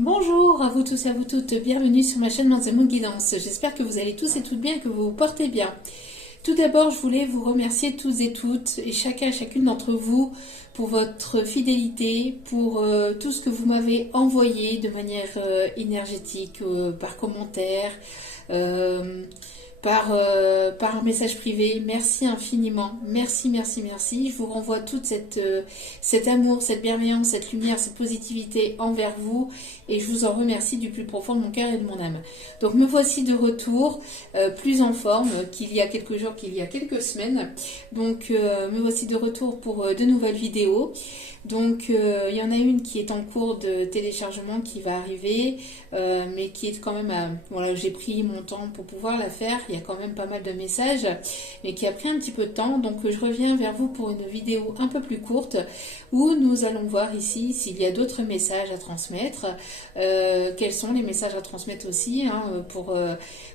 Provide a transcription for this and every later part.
Bonjour à vous tous et à vous toutes, bienvenue sur ma chaîne Manzemo Guidance. J'espère que vous allez tous et toutes bien et que vous vous portez bien. Tout d'abord, je voulais vous remercier tous et toutes et chacun et chacune d'entre vous pour votre fidélité, pour tout ce que vous m'avez envoyé de manière énergétique, par commentaire, par un message privé. Merci infiniment. Merci, merci, merci. Je vous renvoie toute cet amour, cette bienveillance, cette lumière, cette positivité envers vous et je vous en remercie du plus profond de mon cœur et de mon âme. Donc me voici de retour, plus en forme qu'il y a quelques jours, qu'il y a quelques semaines. Donc me voici de retour pour de nouvelles vidéos. Donc il y en a une qui est en cours de téléchargement qui va arriver, mais qui est quand même voilà, j'ai pris mon temps pour pouvoir la faire. Il y a quand même pas mal de messages, mais qui a pris un petit peu de temps. Donc je reviens vers vous pour une vidéo un peu plus courte où nous allons voir ici s'il y a d'autres messages à transmettre, quels sont les messages à transmettre aussi pour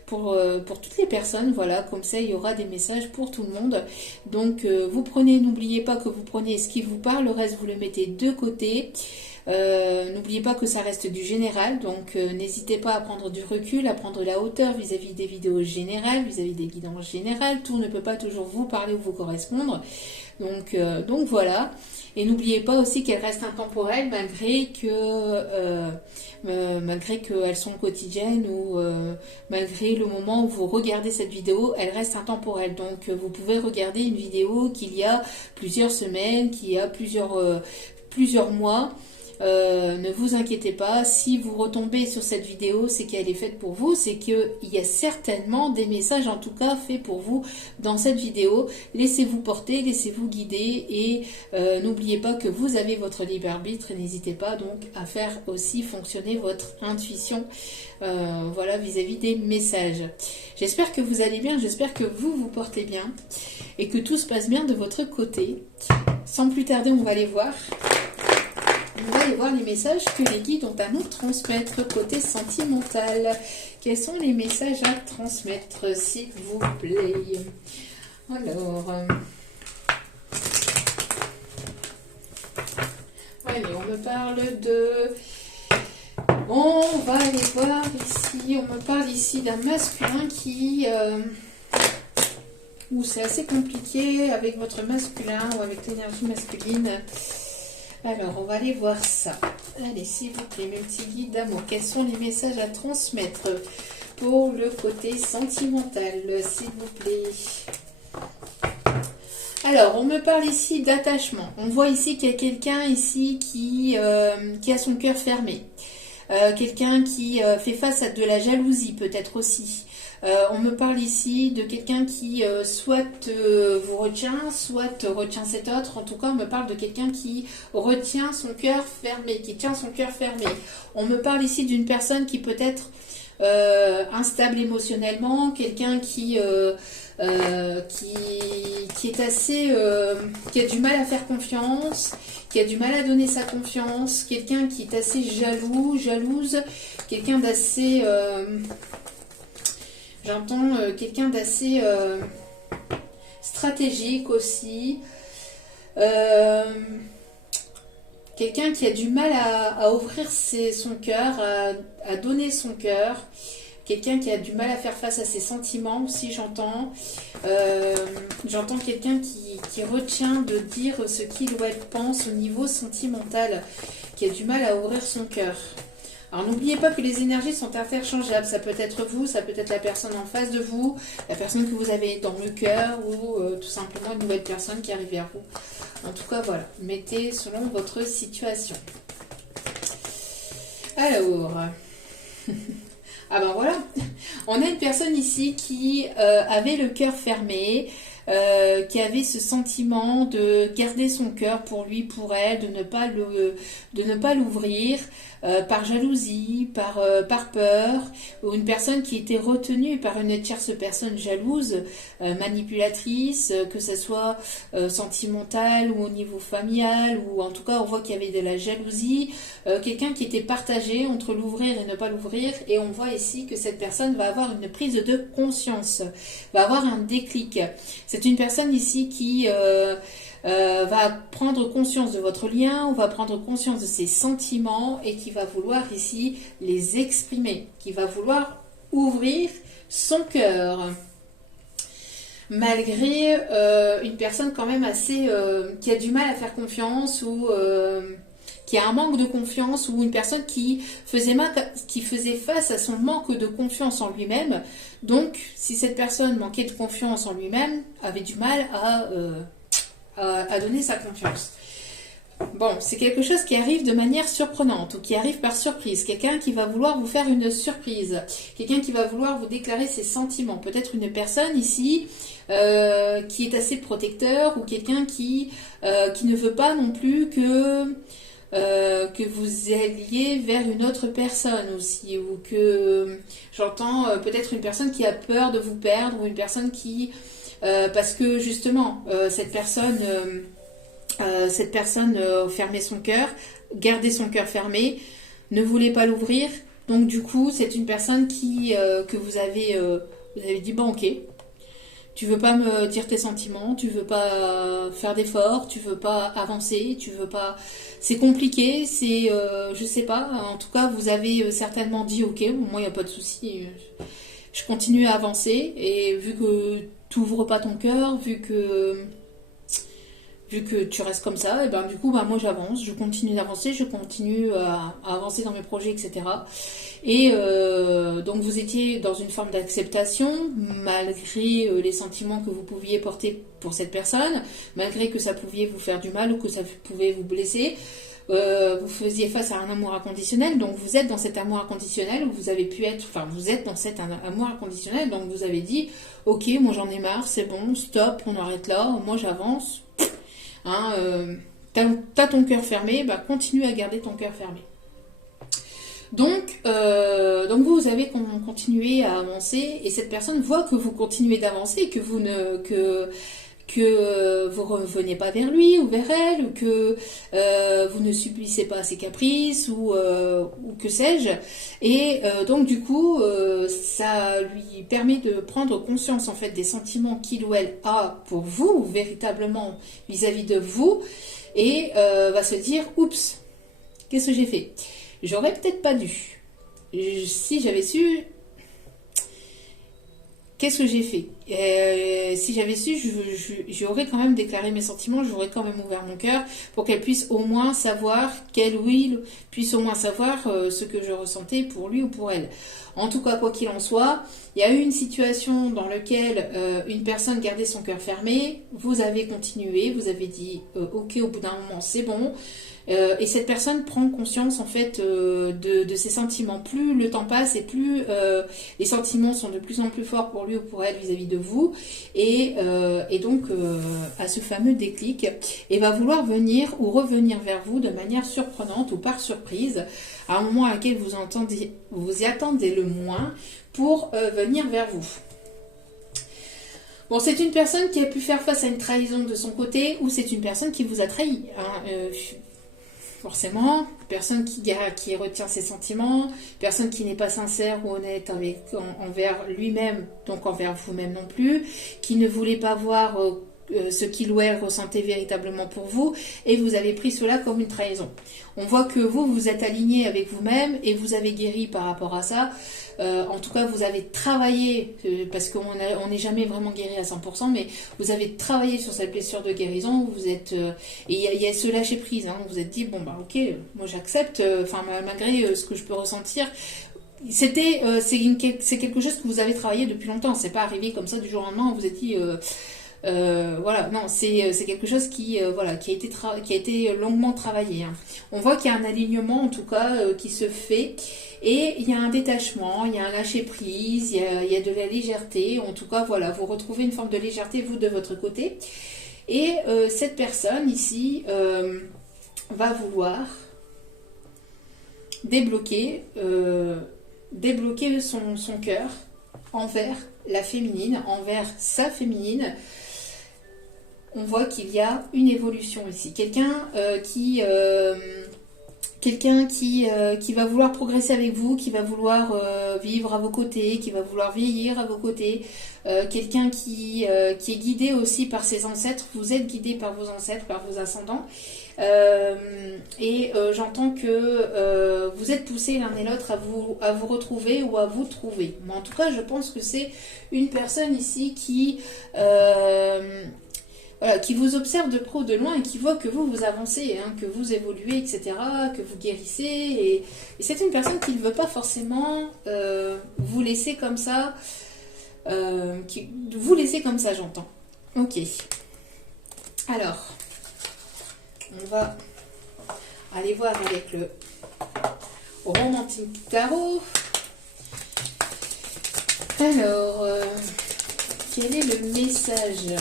toutes les personnes. Voilà, comme ça il y aura des messages pour tout le monde. Donc vous prenez, n'oubliez pas que vous prenez ce qui vous parle, le reste vous le mettez de côté. N'oubliez pas que ça reste du général, donc n'hésitez pas à prendre du recul, à prendre la hauteur vis-à-vis des vidéos générales, vis-à-vis des guidances générales. Tout ne peut pas toujours vous parler ou vous correspondre. Donc voilà. Et n'oubliez pas aussi qu'elles restent intemporelles malgré qu'elles sont quotidiennes ou malgré le moment où vous regardez cette vidéo, elles restent intemporelles. Donc vous pouvez regarder une vidéo qu'il y a plusieurs semaines, qu'il y a plusieurs mois. Ne vous inquiétez pas, si vous retombez sur cette vidéo, c'est qu'elle est faite pour vous, c'est qu'il y a certainement des messages en tout cas faits pour vous dans cette vidéo. Laissez-vous porter, laissez-vous guider et n'oubliez pas que vous avez votre libre arbitre et n'hésitez pas donc à faire aussi fonctionner votre intuition voilà, vis-à-vis des messages. J'espère que vous allez bien, j'espère que vous vous portez bien et que tout se passe bien de votre côté. Sans plus tarder, on va aller voir. On va aller voir les messages que les guides ont à nous transmettre côté sentimental. Quels sont les messages à transmettre, s'il vous plaît? Alors, allez, on me parle de... On va aller voir ici, on me parle ici d'un masculin qui... où c'est assez compliqué avec votre masculin ou avec l'énergie masculine. Alors, on va aller voir ça. Allez, s'il vous plaît, mes petits guides d'amour, quels sont les messages à transmettre pour le côté sentimental, s'il vous plaît? Alors, on me parle ici d'attachement. On voit ici qu'il y a quelqu'un ici qui a son cœur fermé. Quelqu'un qui fait face à de la jalousie, peut-être aussi. On me parle ici de quelqu'un qui soit vous retient, soit retient cet autre. En tout cas, on me parle de quelqu'un qui retient son cœur fermé, qui tient son cœur fermé. On me parle ici d'une personne qui peut être instable émotionnellement, quelqu'un qui est assez... qui a du mal à faire confiance, qui a du mal à donner sa confiance, quelqu'un qui est assez jaloux, jalouse, quelqu'un d'assez... J'entends quelqu'un d'assez stratégique aussi. Quelqu'un qui a du mal à ouvrir son cœur, à donner son cœur. Quelqu'un qui a du mal à faire face à ses sentiments aussi, j'entends. J'entends quelqu'un qui retient de dire ce qu'il ou elle pense au niveau sentimental. Qui a du mal à ouvrir son cœur. Alors n'oubliez pas que les énergies sont interchangeables, ça peut être vous, ça peut être la personne en face de vous, la personne que vous avez dans le cœur ou tout simplement une nouvelle personne qui arrive vers vous. En tout cas voilà, mettez selon votre situation. Alors, ah ben voilà, on a une personne ici qui avait le cœur fermé, qui avait ce sentiment de garder son cœur pour lui, pour elle, de ne pas l'ouvrir par jalousie, par peur, ou une personne qui était retenue par une tierce personne jalouse, manipulatrice, que ce soit sentimentale ou au niveau familial, ou en tout cas on voit qu'il y avait de la jalousie, quelqu'un qui était partagé entre l'ouvrir et ne pas l'ouvrir, et on voit ici que cette personne va avoir une prise de conscience, va avoir un déclic. C'est une personne ici qui va prendre conscience de votre lien, ou va prendre conscience de ses sentiments et qui va vouloir ici les exprimer, qui va vouloir ouvrir son cœur. Malgré une personne quand même assez qui a du mal à faire confiance, ou qui a un manque de confiance, ou une personne qui faisait face à son manque de confiance en lui-même. Donc, si cette personne manquait de confiance en lui-même, avait du mal à donner sa confiance. Bon, c'est quelque chose qui arrive de manière surprenante, ou qui arrive par surprise. Quelqu'un qui va vouloir vous faire une surprise. Quelqu'un qui va vouloir vous déclarer ses sentiments. Peut-être une personne ici qui est assez protecteur, ou quelqu'un qui ne veut pas non plus que vous alliez vers une autre personne aussi, ou que j'entends peut-être une personne qui a peur de vous perdre, ou une personne qui parce que justement cette personne fermait son cœur, gardait son cœur fermé, ne voulait pas l'ouvrir. Donc du coup c'est une personne que vous avez dit bon ok, tu veux pas me dire tes sentiments, tu veux pas faire d'efforts, tu veux pas avancer, tu veux pas... C'est compliqué, c'est... je sais pas, en tout cas vous avez certainement dit ok, moi il n'y a pas de souci, je continue à avancer, et vu que tu n'ouvres pas ton cœur, vu que tu restes comme ça, et ben du coup moi j'avance, je continue d'avancer, je continue à avancer dans mes projets, etc. Et donc vous étiez dans une forme d'acceptation, malgré les sentiments que vous pouviez porter pour cette personne, malgré que ça pouvait vous faire du mal, ou que ça pouvait vous blesser. Vous faisiez face à un amour inconditionnel, donc vous êtes dans cet amour inconditionnel, où vous avez pu être, enfin vous êtes dans cet amour inconditionnel, donc vous avez dit ok, moi j'en ai marre, c'est bon, stop, on arrête là, moi j'avance. Hein, t'as ton cœur fermé, bah continue à garder ton cœur fermé. Donc vous avez continué à avancer, et cette personne voit que vous continuez d'avancer, que vous revenez pas vers lui ou vers elle, ou que vous ne subissez pas ses caprices, ou que sais-je. Et donc du coup, ça lui permet de prendre conscience en fait des sentiments qu'il ou elle a pour vous, véritablement vis-à-vis de vous, et va se dire oups, qu'est-ce que j'ai fait? J'aurais peut-être pas dû. Si j'avais su, qu'est-ce que j'ai fait? Si j'avais su, j'aurais quand même déclaré mes sentiments, j'aurais quand même ouvert mon cœur pour qu'elle puisse au moins savoir, qu'elle ou il puisse au moins savoir ce que je ressentais pour lui ou pour elle. En tout cas, quoi qu'il en soit, il y a eu une situation dans laquelle une personne gardait son cœur fermé, vous avez continué, vous avez dit ok, au bout d'un moment c'est bon. Et cette personne prend conscience en fait de ses sentiments. Plus le temps passe, et plus les sentiments sont de plus en plus forts pour lui ou pour elle vis-à-vis de vous, et donc à ce fameux déclic, et va vouloir venir ou revenir vers vous de manière surprenante ou par surprise, à un moment à laquelle vous y attendez le moins, pour venir vers vous. Bon, c'est une personne qui a pu faire face à une trahison de son côté, ou c'est une personne qui vous a trahi, hein, forcément, personne qui retient ses sentiments, personne qui n'est pas sincère ou honnête envers lui-même, donc envers vous-même non plus, qui ne voulait pas voir ce qu'il ou elle ressentait véritablement pour vous, et vous avez pris cela comme une trahison. On voit que vous êtes aligné avec vous-même, et vous avez guéri par rapport à ça. En tout cas, vous avez travaillé, parce qu'on n'est jamais vraiment guéri à 100%, mais vous avez travaillé sur cette blessure de guérison. Vous êtes, et il y a ce lâcher prise. Hein, vous vous êtes dit bon bah ok, moi j'accepte. Enfin malgré ce que je peux ressentir. C'est quelque chose que vous avez travaillé depuis longtemps. C'est pas arrivé comme ça du jour au lendemain. Vous vous êtes dit voilà, non, c'est quelque chose qui a été longuement travaillé. Hein. On voit qu'il y a un alignement en tout cas qui se fait, et il y a un détachement, il y a un lâcher prise, il y a de la légèreté. En tout cas, voilà, vous retrouvez une forme de légèreté vous de votre côté, et cette personne ici va vouloir débloquer son cœur envers la féminine, envers sa féminine. On voit qu'il y a une évolution ici. Quelqu'un qui quelqu'un qui va vouloir progresser avec vous, qui va vouloir vivre à vos côtés, qui va vouloir vieillir à vos côtés, quelqu'un qui est guidé aussi par ses ancêtres, vous êtes guidé par vos ancêtres, par vos ascendants, j'entends que vous êtes poussés l'un et l'autre à vous retrouver ou à vous trouver. Mais en tout cas, je pense que c'est une personne ici voilà, qui vous observe de près ou de loin et qui voit que vous avancez, hein, que vous évoluez, etc., que vous guérissez. Et c'est une personne qui ne veut pas forcément vous laisser comme ça. Vous laisser comme ça, j'entends. Ok. Alors, on va aller voir avec le Romantic Tarot. Alors, quel est le message ?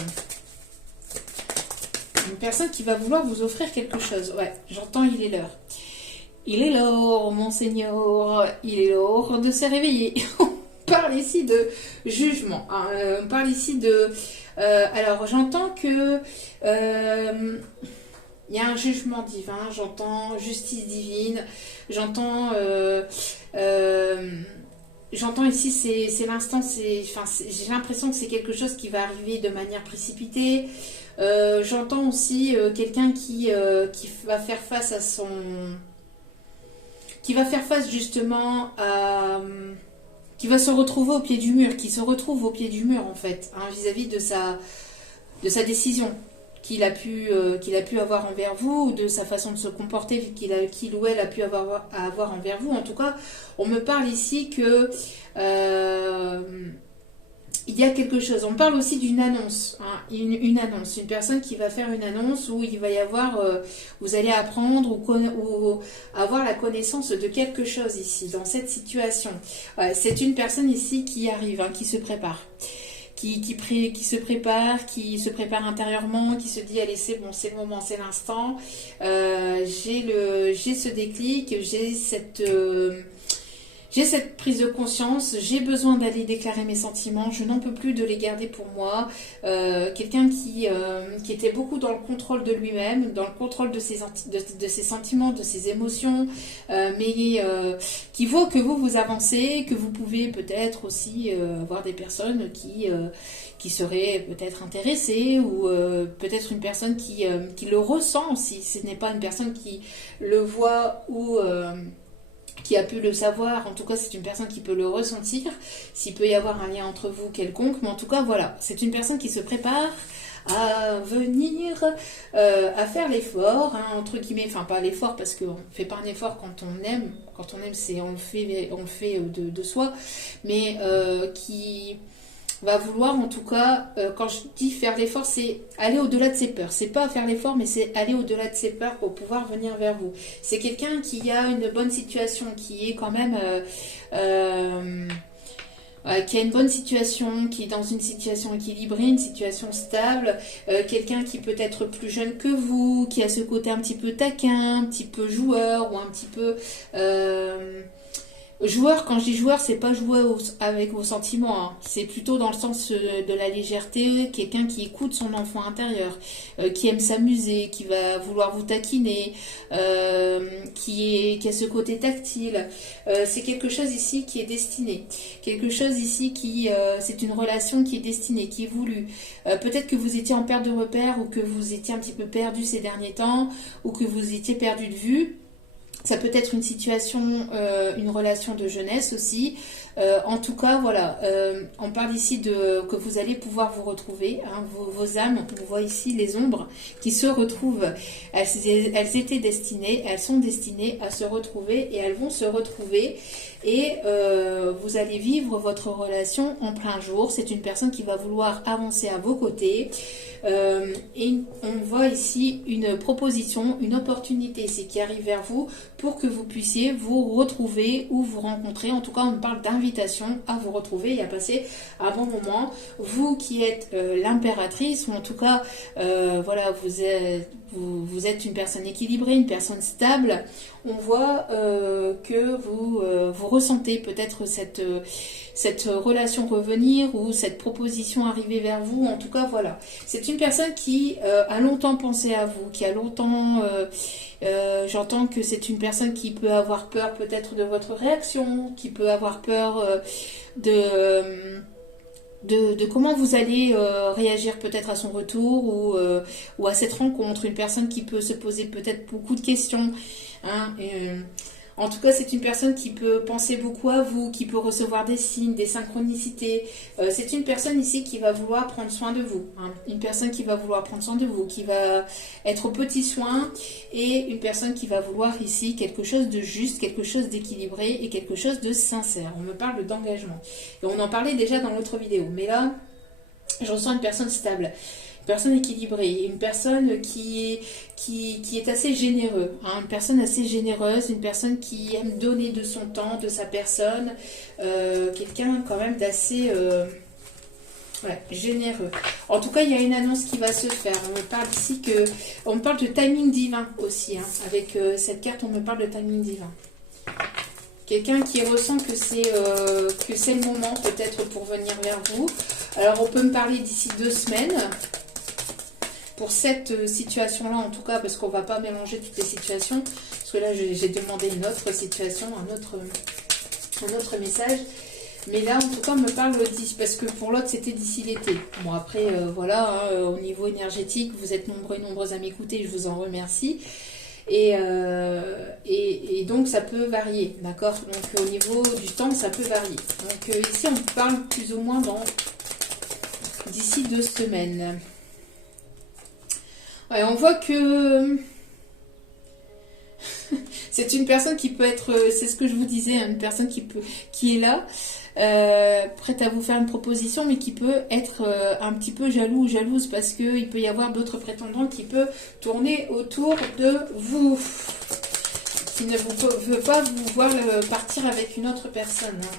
Une personne qui va vouloir vous offrir quelque chose. Ouais, j'entends, il est l'heure. Il est l'heure, monseigneur. Il est l'heure de se réveiller. On parle ici de jugement. Hein. On parle ici de... alors, j'entends que... il y a un jugement divin. J'entends justice divine. J'entends... J'entends ici, c'est l'instant, j'ai l'impression que c'est quelque chose qui va arriver de manière précipitée. J'entends aussi quelqu'un qui va faire face à son... qui va faire face justement à... qui va se retrouver au pied du mur, qui se retrouve au pied du mur en fait, hein, vis-à-vis de sa décision qu'il a pu avoir envers vous, ou de sa façon de se comporter qu'il ou elle a pu avoir envers vous. En tout cas, on me parle ici que il y a quelque chose. On parle aussi d'une annonce, hein, une annonce, une personne qui va faire une annonce où il va y avoir, vous allez apprendre ou avoir la connaissance de quelque chose ici, dans cette situation. C'est une personne ici qui arrive, hein, qui se prépare. Qui se prépare intérieurement, qui se dit allez c'est bon, c'est le moment, c'est l'instant, j'ai ce déclic, j'ai cette prise de conscience, j'ai besoin d'aller déclarer mes sentiments, je n'en peux plus de les garder pour moi. Quelqu'un qui était beaucoup dans le contrôle de lui-même, dans le contrôle de ses sentiments, de ses émotions, mais qui voit que vous avancez, que vous pouvez peut-être aussi avoir des personnes qui seraient peut-être intéressées, ou peut-être une personne qui le ressent, si ce n'est pas une personne qui le voit ou... qui a pu le savoir, en tout cas c'est une personne qui peut le ressentir, s'il peut y avoir un lien entre vous quelconque, mais en tout cas voilà, c'est une personne qui se prépare à venir, à faire l'effort, hein, entre guillemets, enfin pas l'effort parce qu'on ne fait pas un effort quand on aime c'est on le fait de soi, mais qui va vouloir en tout cas, quand je dis faire l'effort, c'est aller au-delà de ses peurs. C'est pas faire l'effort, mais c'est aller au-delà de ses peurs pour pouvoir venir vers vous. C'est quelqu'un qui a une bonne situation, qui est quand même... qui a une bonne situation, qui est dans une situation équilibrée, une situation stable, quelqu'un qui peut être plus jeune que vous, qui a ce côté un petit peu taquin, un petit peu joueur, ou un petit peu... joueur, quand je dis joueur, c'est pas jouer avec vos sentiments, hein. C'est plutôt dans le sens de la légèreté, quelqu'un qui écoute son enfant intérieur, qui aime s'amuser, qui va vouloir vous taquiner, qui a ce côté tactile. C'est quelque chose ici qui est destiné. Quelque chose ici c'est une relation qui est destinée, qui est voulue. Peut-être que vous étiez en perte de repère, ou que vous étiez un petit peu perdu ces derniers temps, ou que vous étiez perdu de vue. Ça peut être une situation, une relation de jeunesse aussi. En tout cas, voilà, on parle ici que vous allez pouvoir vous retrouver, hein, vos âmes, on voit ici les ombres qui se retrouvent. Elles étaient destinées, elles sont destinées à se retrouver, et elles vont se retrouver. Et vous allez vivre votre relation en plein jour. C'est une personne qui va vouloir avancer à vos côtés. Et on voit ici une proposition, une opportunité ici qui arrive vers vous pour que vous puissiez vous retrouver ou vous rencontrer. En tout cas, on parle d'invitation à vous retrouver et à passer un bon moment. Vous qui êtes l'impératrice, ou en tout cas, voilà, vous êtes une personne équilibrée, une personne stable. On voit que vous ressentez peut-être cette relation revenir, ou cette proposition arriver vers vous. En tout cas, voilà. C'est une personne qui a longtemps pensé à vous, qui a longtemps J'entends que c'est une personne qui peut avoir peur peut-être de votre réaction, qui peut avoir peur de comment vous allez réagir peut-être à son retour ou à cette rencontre. Une personne qui peut se poser peut-être beaucoup de questions. Hein, en tout cas, c'est une personne qui peut penser beaucoup à vous, qui peut recevoir des signes, des synchronicités. C'est une personne ici qui va vouloir prendre soin de vous. Hein. Une personne qui va vouloir prendre soin de vous, qui va être aux petits soins. Et une personne qui va vouloir ici quelque chose de juste, quelque chose d'équilibré et quelque chose de sincère. On me parle d'engagement. Et on en parlait déjà dans l'autre vidéo. Mais là, je ressens une personne stable. Une personne équilibrée, une personne qui est assez généreux, hein, une personne assez généreuse, une personne qui aime donner de son temps, de sa personne, quelqu'un quand même d'assez généreux. En tout cas, il y a une annonce qui va se faire. On me parle ici on me parle de timing divin aussi. Hein. Avec cette carte, on me parle de timing divin. Quelqu'un qui ressent que c'est le moment peut-être pour venir vers vous. Alors, on peut me parler d'ici 2 semaines. Pour cette situation-là, en tout cas, parce qu'on ne va pas mélanger toutes les situations, parce que là, j'ai demandé une autre situation, un autre message. Mais là, en tout cas, on me parle d'ici, parce que pour l'autre, c'était d'ici l'été. Bon, après, voilà, hein, au niveau énergétique, vous êtes nombreux et nombreuses à m'écouter, je vous en remercie. Et donc, ça peut varier, d'accord? Donc, au niveau du temps, ça peut varier. Donc, ici, on parle plus ou moins d'ici 2 semaines. Ouais, on voit que c'est une personne qui peut être, c'est ce que je vous disais, une personne qui est là, prête à vous faire une proposition, mais qui peut être un petit peu jaloux ou jalouse parce qu'il peut y avoir d'autres prétendants qui peuvent tourner autour de vous, qui ne veut pas vous voir partir avec une autre personne. Hein.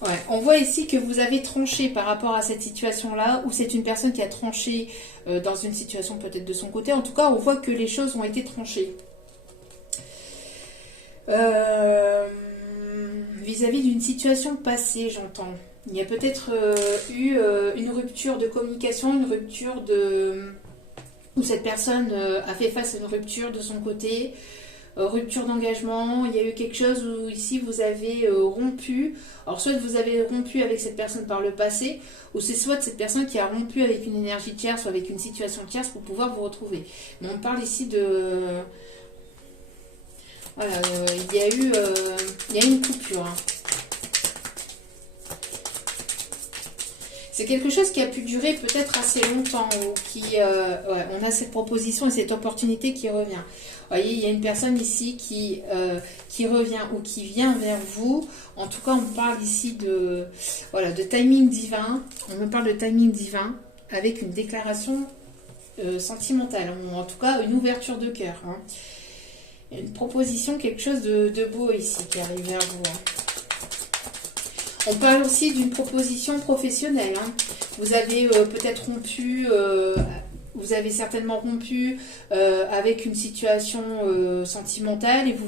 Ouais, on voit ici que vous avez tranché par rapport à cette situation-là, ou c'est une personne qui a tranché dans une situation peut-être de son côté. En tout cas, on voit que les choses ont été tranchées. Vis-à-vis d'une situation passée, j'entends. Il y a peut-être eu une rupture de communication, une rupture où cette personne a fait face à une rupture de son côté. Rupture d'engagement, il y a eu quelque chose où ici vous avez rompu. Alors soit vous avez rompu avec cette personne par le passé, ou c'est soit cette personne qui a rompu avec une énergie tierce ou avec une situation tierce pour pouvoir vous retrouver. Mais on parle ici de... Voilà, il y a une coupure. Hein. C'est quelque chose qui a pu durer peut-être assez longtemps, ou on a cette proposition et cette opportunité qui revient. Vous voyez, il y a une personne ici qui revient ou qui vient vers vous. En tout cas, on parle ici de timing divin. On me parle de timing divin avec une déclaration sentimentale, ou en tout cas une ouverture de cœur. Hein. Une proposition, quelque chose de beau ici qui arrive vers vous. Hein. On parle aussi d'une proposition professionnelle. Hein. Vous avez peut-être rompu... vous avez certainement rompu avec une situation sentimentale et vous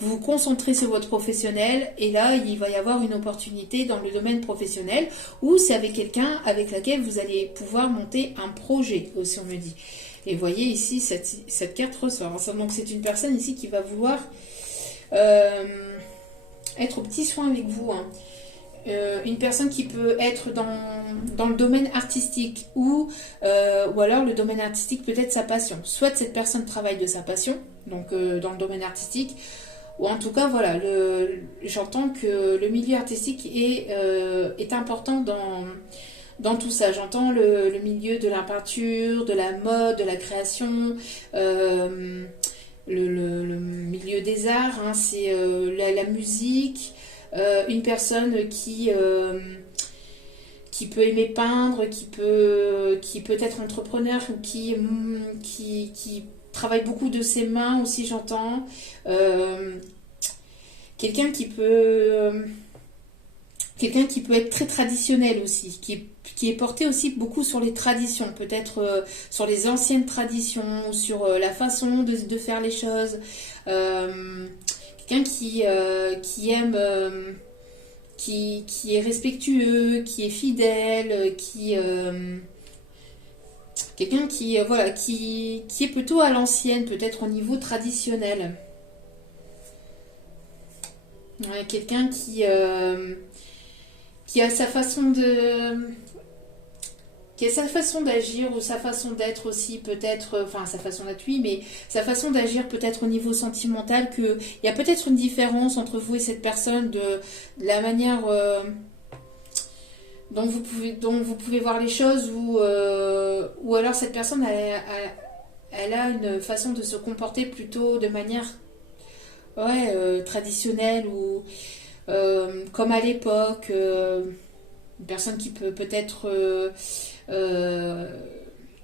vous concentrez sur votre professionnel et là il va y avoir une opportunité dans le domaine professionnel ou c'est avec quelqu'un avec laquelle vous allez pouvoir monter un projet aussi on me dit. Et vous voyez ici cette carte ressort. Donc c'est une personne ici qui va vouloir être au petit soin avec vous. Hein. Une personne qui peut être dans le domaine artistique ou alors le domaine artistique peut être sa passion. Soit cette personne travaille de sa passion, donc dans le domaine artistique, ou en tout cas voilà, j'entends que le milieu artistique est important dans tout ça. J'entends le milieu de la peinture, de la mode, de la création, le milieu des arts, hein, c'est la musique. Une personne qui peut aimer peindre, qui peut être entrepreneur ou qui travaille beaucoup de ses mains aussi, j'entends. Quelqu'un qui peut être très traditionnel aussi, qui est porté aussi beaucoup sur les traditions, peut-être sur les anciennes traditions, sur la façon de faire les choses. Quelqu'un qui aime, qui est respectueux, qui est fidèle, Quelqu'un qui, voilà, qui est plutôt à l'ancienne, peut-être au niveau traditionnel. Ouais, quelqu'un qui a sa façon de... qui a sa façon d'agir ou sa façon d'être aussi peut-être, enfin sa façon d'être oui, mais sa façon d'agir peut-être au niveau sentimental, qu'il y a peut-être une différence entre vous et cette personne de la manière dont vous pouvez voir les choses ou alors cette personne elle a une façon de se comporter plutôt de manière ouais, traditionnelle ou comme à l'époque, une personne qui peut peut-être euh,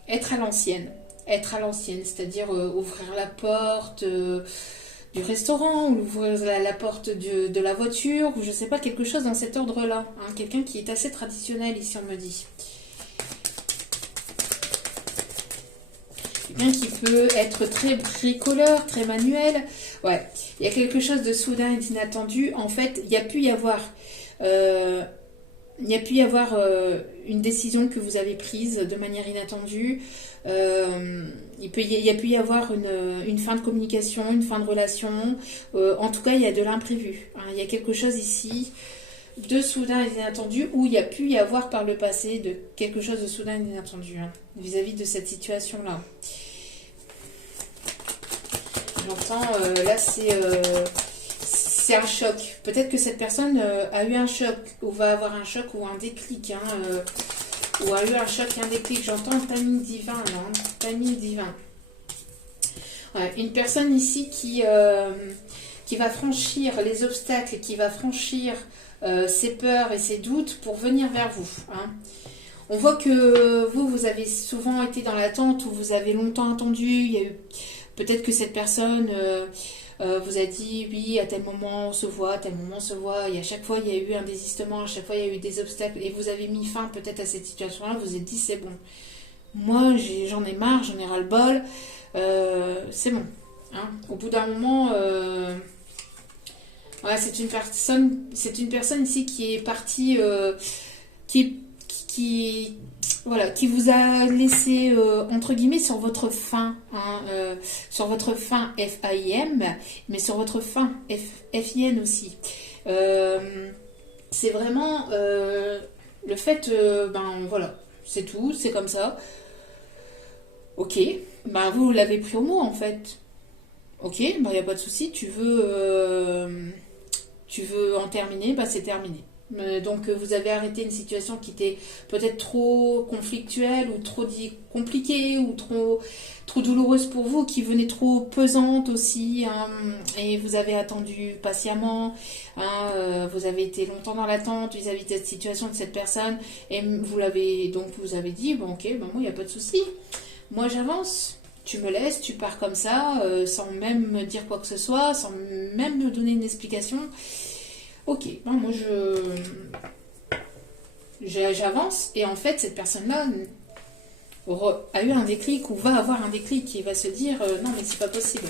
être à l'ancienne. Être à l'ancienne, c'est-à-dire ouvrir la porte du restaurant ou ouvrir la porte de la voiture ou je sais pas, quelque chose dans cet ordre-là. Hein. Quelqu'un qui est assez traditionnel ici, on me dit. Quelqu'un qui peut être très bricoleur, très manuel. Ouais, il y a quelque chose de soudain et d'inattendu. En fait, il y a pu y avoir... une décision que vous avez prise de manière inattendue. Il y a pu y avoir une fin de communication, une fin de relation. En tout cas, il y a de l'imprévu. Hein. Il y a quelque chose ici de soudain et d'inattendu où il y a pu y avoir par le passé de quelque chose de soudain et d'inattendu hein, vis-à-vis de cette situation-là. J'entends, là, c'est un choc. Peut-être que cette personne a eu un choc, ou va avoir un choc ou un déclic, hein, ou a eu un choc et un déclic. J'entends un timing divin, là, hein, timing divin. Ouais, une personne ici qui va franchir les obstacles, qui va franchir ses peurs et ses doutes pour venir vers vous. Hein. On voit que vous avez souvent été dans l'attente, ou vous avez longtemps attendu. Il y a eu peut-être que cette personne... vous a dit oui, à tel moment on se voit, à tel moment on se voit, et à chaque fois il y a eu un désistement, à chaque fois il y a eu des obstacles, et vous avez mis fin peut-être à cette situation-là, vous vous êtes dit c'est bon, moi j'en ai marre, j'en ai ras-le-bol, c'est bon. Hein. Au bout d'un moment, ouais, c'est une personne ici qui est partie, qui, voilà, qui vous a laissé entre guillemets sur votre faim, hein, sur votre faim F-A-I-M, mais sur votre faim F-I-N aussi. C'est vraiment le fait, ben voilà, c'est tout, c'est comme ça. Ok, ben vous l'avez pris au mot en fait. Ok, ben il n'y a pas de souci, tu veux en terminer, ben c'est terminé. Donc vous avez arrêté une situation qui était peut-être trop conflictuelle ou trop compliquée ou trop douloureuse pour vous, qui venait trop pesante aussi, hein, et vous avez attendu patiemment, hein, vous avez été longtemps dans l'attente vis-à-vis de cette situation, de cette personne, et vous avez dit bon ok, ben moi il n'y a pas de souci, moi j'avance. Tu me laisses, tu pars comme ça, sans même me dire quoi que ce soit, sans même me donner une explication. Ok, ben moi j'avance et en fait cette personne-là a eu un déclic ou va avoir un déclic qui va se dire non mais c'est pas possible,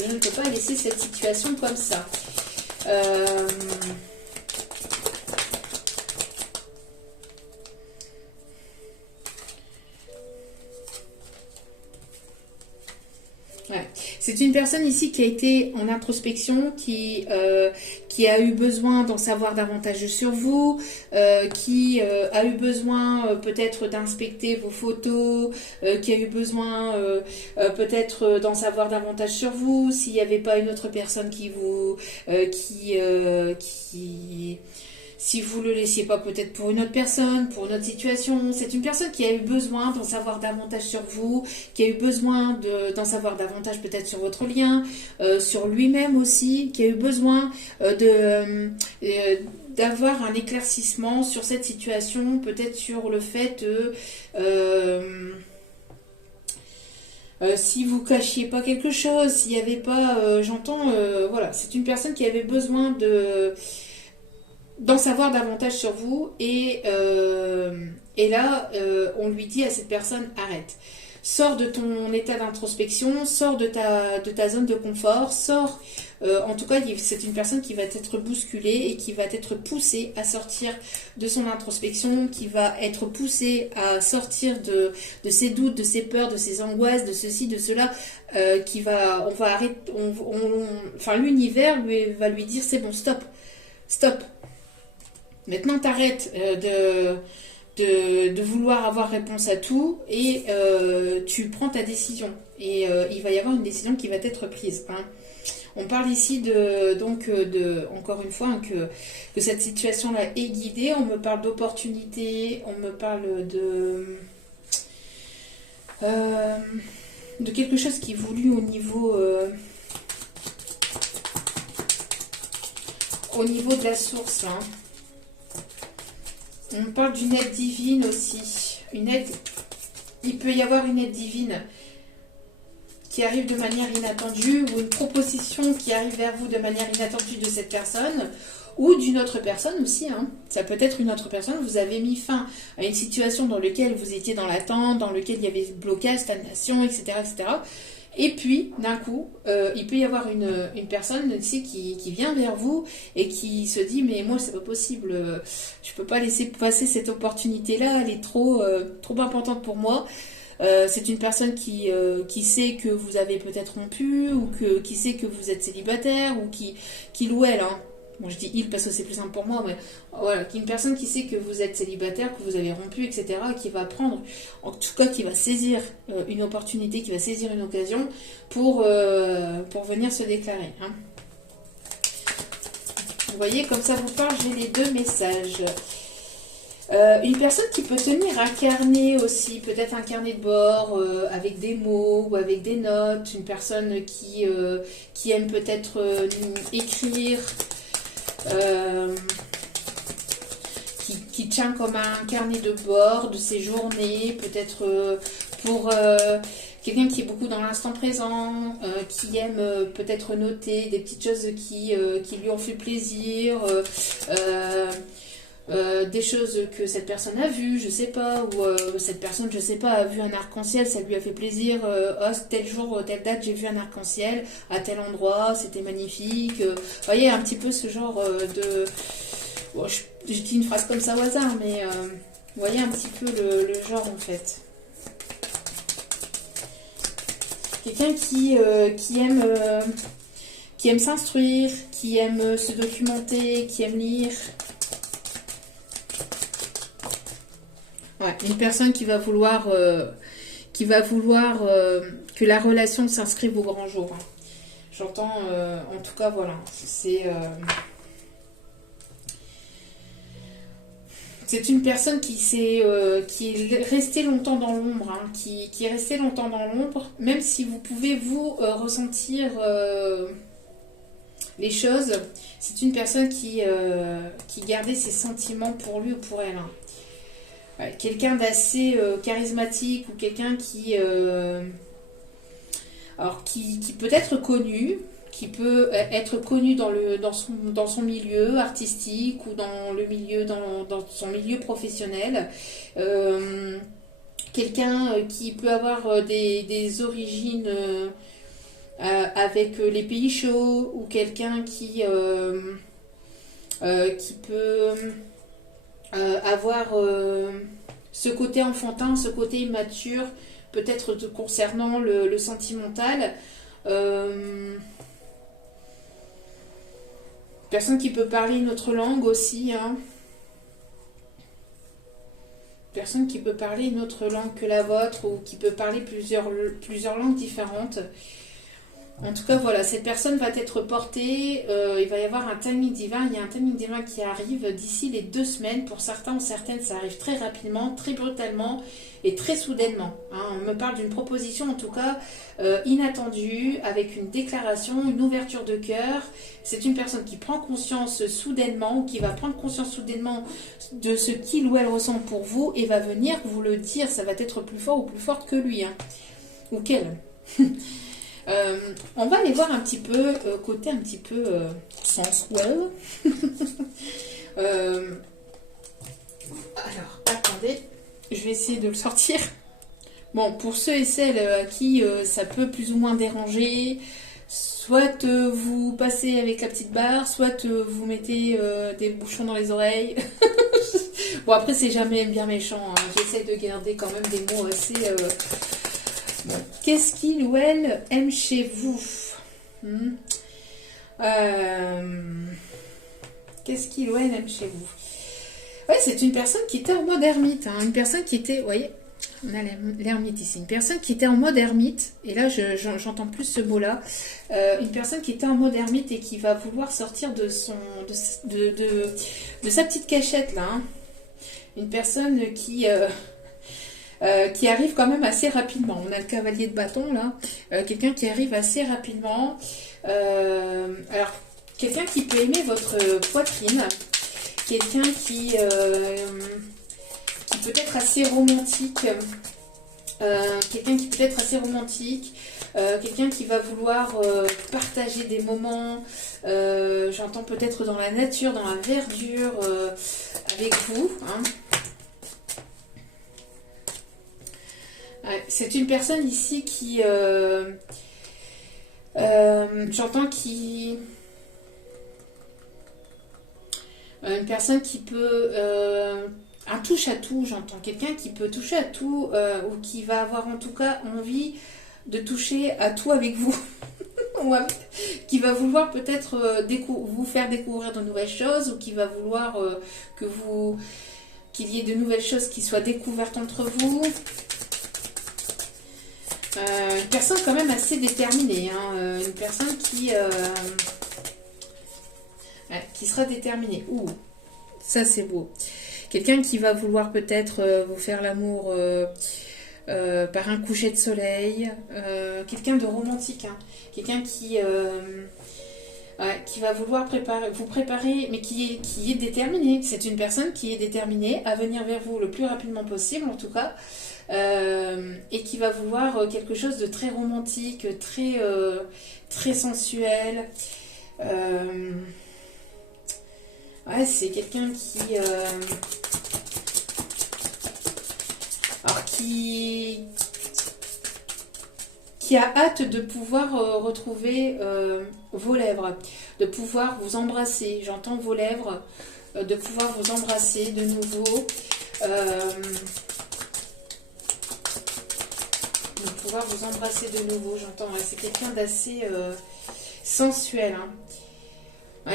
je ne peux pas laisser cette situation comme ça. Ouais. C'est une personne ici qui a été en introspection, qui a eu besoin d'en savoir davantage sur vous, qui a eu besoin peut-être d'inspecter vos photos, qui a eu besoin peut-être d'en savoir davantage sur vous, s'il n'y avait pas une autre personne qui vous... si vous le laissiez pas peut-être pour une autre personne, pour une autre situation. C'est une personne qui a eu besoin d'en savoir davantage sur vous, qui a eu besoin d'en savoir davantage peut-être sur votre lien, sur lui-même aussi, qui a eu besoin d'avoir un éclaircissement sur cette situation, peut-être sur le fait si vous cachiez pas quelque chose, s'il n'y avait pas, voilà, c'est une personne qui avait besoin d'en savoir davantage sur vous et là on lui dit à cette personne arrête. Sors de ton état d'introspection, sors de ta zone de confort, sors. En tout cas, c'est une personne qui va être bousculée et qui va être poussée à sortir de son introspection, qui va être poussée à sortir de ses doutes, de ses peurs, de ses angoisses, de ceci, de cela, on va arrêter, enfin l'univers va lui dire c'est bon, stop, stop. Maintenant t'arrêtes de vouloir avoir réponse à tout et tu prends ta décision. Et il va y avoir une décision qui va être prise. Hein. On parle ici encore une fois, hein, que cette situation-là est guidée. On me parle d'opportunités, on me parle de quelque chose qui est voulu au niveau de la source. Hein. On me parle d'une aide divine aussi. Il peut y avoir une aide divine qui arrive de manière inattendue ou une proposition qui arrive vers vous de manière inattendue de cette personne ou d'une autre personne aussi. Hein. Ça peut être une autre personne. Vous avez mis fin à une situation dans laquelle vous étiez dans l'attente, dans laquelle il y avait blocage, stagnation, etc. etc. Et puis, d'un coup, il peut y avoir une personne ici qui vient vers vous et qui se dit « Mais moi, c'est pas possible. Je peux pas laisser passer cette opportunité-là. Elle est trop importante pour moi. » C'est une personne qui sait que vous avez peut-être rompu ou qui sait que vous êtes célibataire ou qui ou elle, hein. Bon, je dis il parce que c'est plus simple pour moi, mais voilà, une personne qui sait que vous êtes célibataire, que vous avez rompu, etc., qui va prendre, en tout cas, qui va saisir une opportunité, qui va saisir une occasion pour venir se déclarer. Hein. Vous voyez, comme ça vous parle, j'ai les deux messages. Une personne qui peut tenir un carnet aussi, peut-être un carnet de bord avec des mots ou avec des notes, une personne qui aime peut-être écrire, qui tient comme un carnet de bord de ses journées, peut-être pour quelqu'un qui est beaucoup dans l'instant présent, qui aime peut-être noter des petites choses qui lui ont fait plaisir, des choses que cette personne a vues, je sais pas, ou cette personne, je sais pas, a vu un arc-en-ciel, ça lui a fait plaisir, tel jour, telle date, j'ai vu un arc-en-ciel à tel endroit, c'était magnifique. Vous voyez, un petit peu ce genre de... Bon, je dis une phrase comme ça au hasard, mais vous voyez un petit peu le genre en fait. Quelqu'un qui aime s'instruire, qui aime se documenter, qui aime lire. Ouais, une personne qui va vouloir que la relation s'inscrive au grand jour. Hein. J'entends, en tout cas, voilà, c'est une personne qui est restée longtemps dans l'ombre, hein, qui est restée longtemps dans l'ombre, même si vous pouvez ressentir les choses. C'est une personne qui gardait ses sentiments pour lui ou pour elle. Hein. Ouais, quelqu'un d'assez charismatique ou quelqu'un qui peut être connu, qui peut être connu dans son milieu artistique ou dans son milieu professionnel. Quelqu'un qui peut avoir des origines avec les pays chauds ou quelqu'un qui peut avoir ce côté enfantin, ce côté immature, peut-être concernant le sentimental. Personne qui peut parler une autre langue aussi. Hein. Personne qui peut parler une autre langue que la vôtre ou qui peut parler plusieurs langues différentes. En tout cas, voilà, cette personne va être portée, il va y avoir un timing divin, il y a un timing divin qui arrive d'ici les 2 semaines. Pour certains ou certaines, ça arrive très rapidement, très brutalement et très soudainement. Hein. On me parle d'une proposition, en tout cas, inattendue, avec une déclaration, une ouverture de cœur. C'est une personne qui prend conscience soudainement, ou qui va prendre conscience soudainement de ce qu'il ou elle ressent pour vous et va venir vous le dire. Ça va être plus fort ou plus forte que lui, hein. Ou qu'elle. On va aller voir un petit peu, côté un petit peu sensuel. Alors, attendez, je vais essayer de le sortir Bon, pour ceux et celles à qui ça peut plus ou moins déranger, soit vous passez avec la petite barre, soit vous mettez des bouchons dans les oreilles. Bon, après, c'est jamais bien méchant, hein. J'essaie de garder quand même des mots assez... Bon. Qu'est-ce qu'il ou elle aime chez vous? Qu'est-ce qu'il ou elle aime chez vous? Ouais, c'est une personne qui était en mode ermite, hein. Une personne qui était... Vous voyez, on a l'ermite ici. Une personne qui était en mode ermite, et là, j'entends plus ce mot-là. Une personne qui était en mode ermite et qui va vouloir sortir de sa petite cachette, là, hein. Une personne qui arrive quand même assez rapidement. On a le cavalier de bâton là, quelqu'un qui arrive assez rapidement. Alors, quelqu'un qui peut aimer votre poitrine, quelqu'un qui peut être assez romantique, quelqu'un qui va vouloir partager des moments, j'entends peut-être dans la nature, dans la verdure, avec vous, hein. C'est une personne ici qui... j'entends qui... une personne qui peut... un touche-à-tout, j'entends. Quelqu'un qui peut toucher à tout, ou qui va avoir en tout cas envie de toucher à tout avec vous. Qui va vouloir peut-être vous faire découvrir de nouvelles choses, ou qui va vouloir qu'il y ait de nouvelles choses qui soient découvertes entre vous. Une personne quand même assez déterminée, hein, une personne qui sera déterminée. Ouh, ça c'est beau. Quelqu'un qui va vouloir peut-être vous faire l'amour par un coucher de soleil. Quelqu'un de romantique, hein. Quelqu'un qui va vouloir vous préparer, mais qui est déterminé. C'est une personne qui est déterminée à venir vers vous le plus rapidement possible, en tout cas. Et qui va vouloir quelque chose de très romantique, très sensuel. C'est quelqu'un qui a hâte de pouvoir retrouver vos lèvres, de pouvoir vous embrasser. J'entends vos lèvres, de pouvoir vous embrasser de nouveau. De pouvoir vous embrasser de nouveau, j'entends. C'est quelqu'un d'assez sensuel, hein.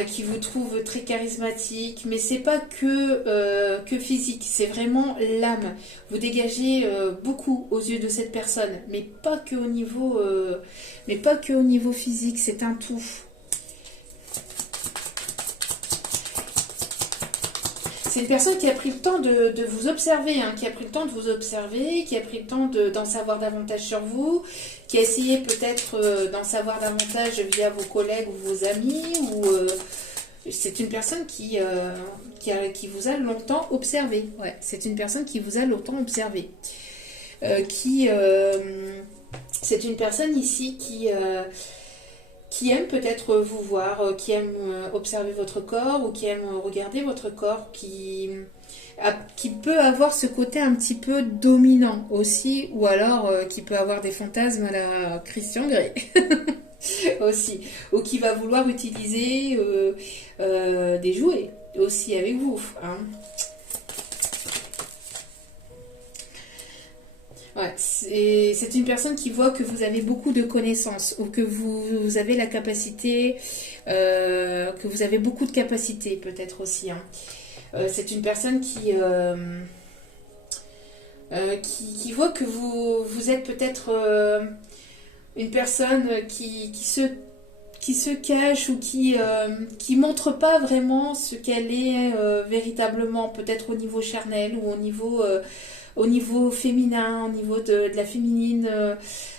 Qui vous trouve très charismatique, mais c'est pas que physique, c'est vraiment l'âme. Vous dégagez beaucoup aux yeux de cette personne, mais pas que au niveau physique, c'est un tout. C'est une personne qui a pris le temps de vous observer, hein, qui a pris le temps de vous observer, qui a pris le temps d'en savoir davantage sur vous, qui a essayé peut-être d'en savoir davantage via vos collègues ou vos amis, ou c'est une personne qui vous a longtemps observé. Ouais, c'est une personne qui vous a longtemps observé. C'est une personne ici qui aime peut-être vous voir, qui aime observer votre corps, ou qui aime regarder votre corps, qui peut avoir ce côté un petit peu dominant aussi, ou alors qui peut avoir des fantasmes à la Christian Grey aussi, ou qui va vouloir utiliser des jouets aussi avec vous, hein. Ouais, c'est une personne qui voit que vous avez beaucoup de connaissances, ou que vous avez la capacité, que vous avez beaucoup de capacités peut-être aussi, hein. C'est une personne qui voit que vous êtes peut-être une personne qui se cache, ou qui montre pas vraiment ce qu'elle est véritablement, peut-être au niveau charnel, ou au niveau féminin, au niveau de la féminine.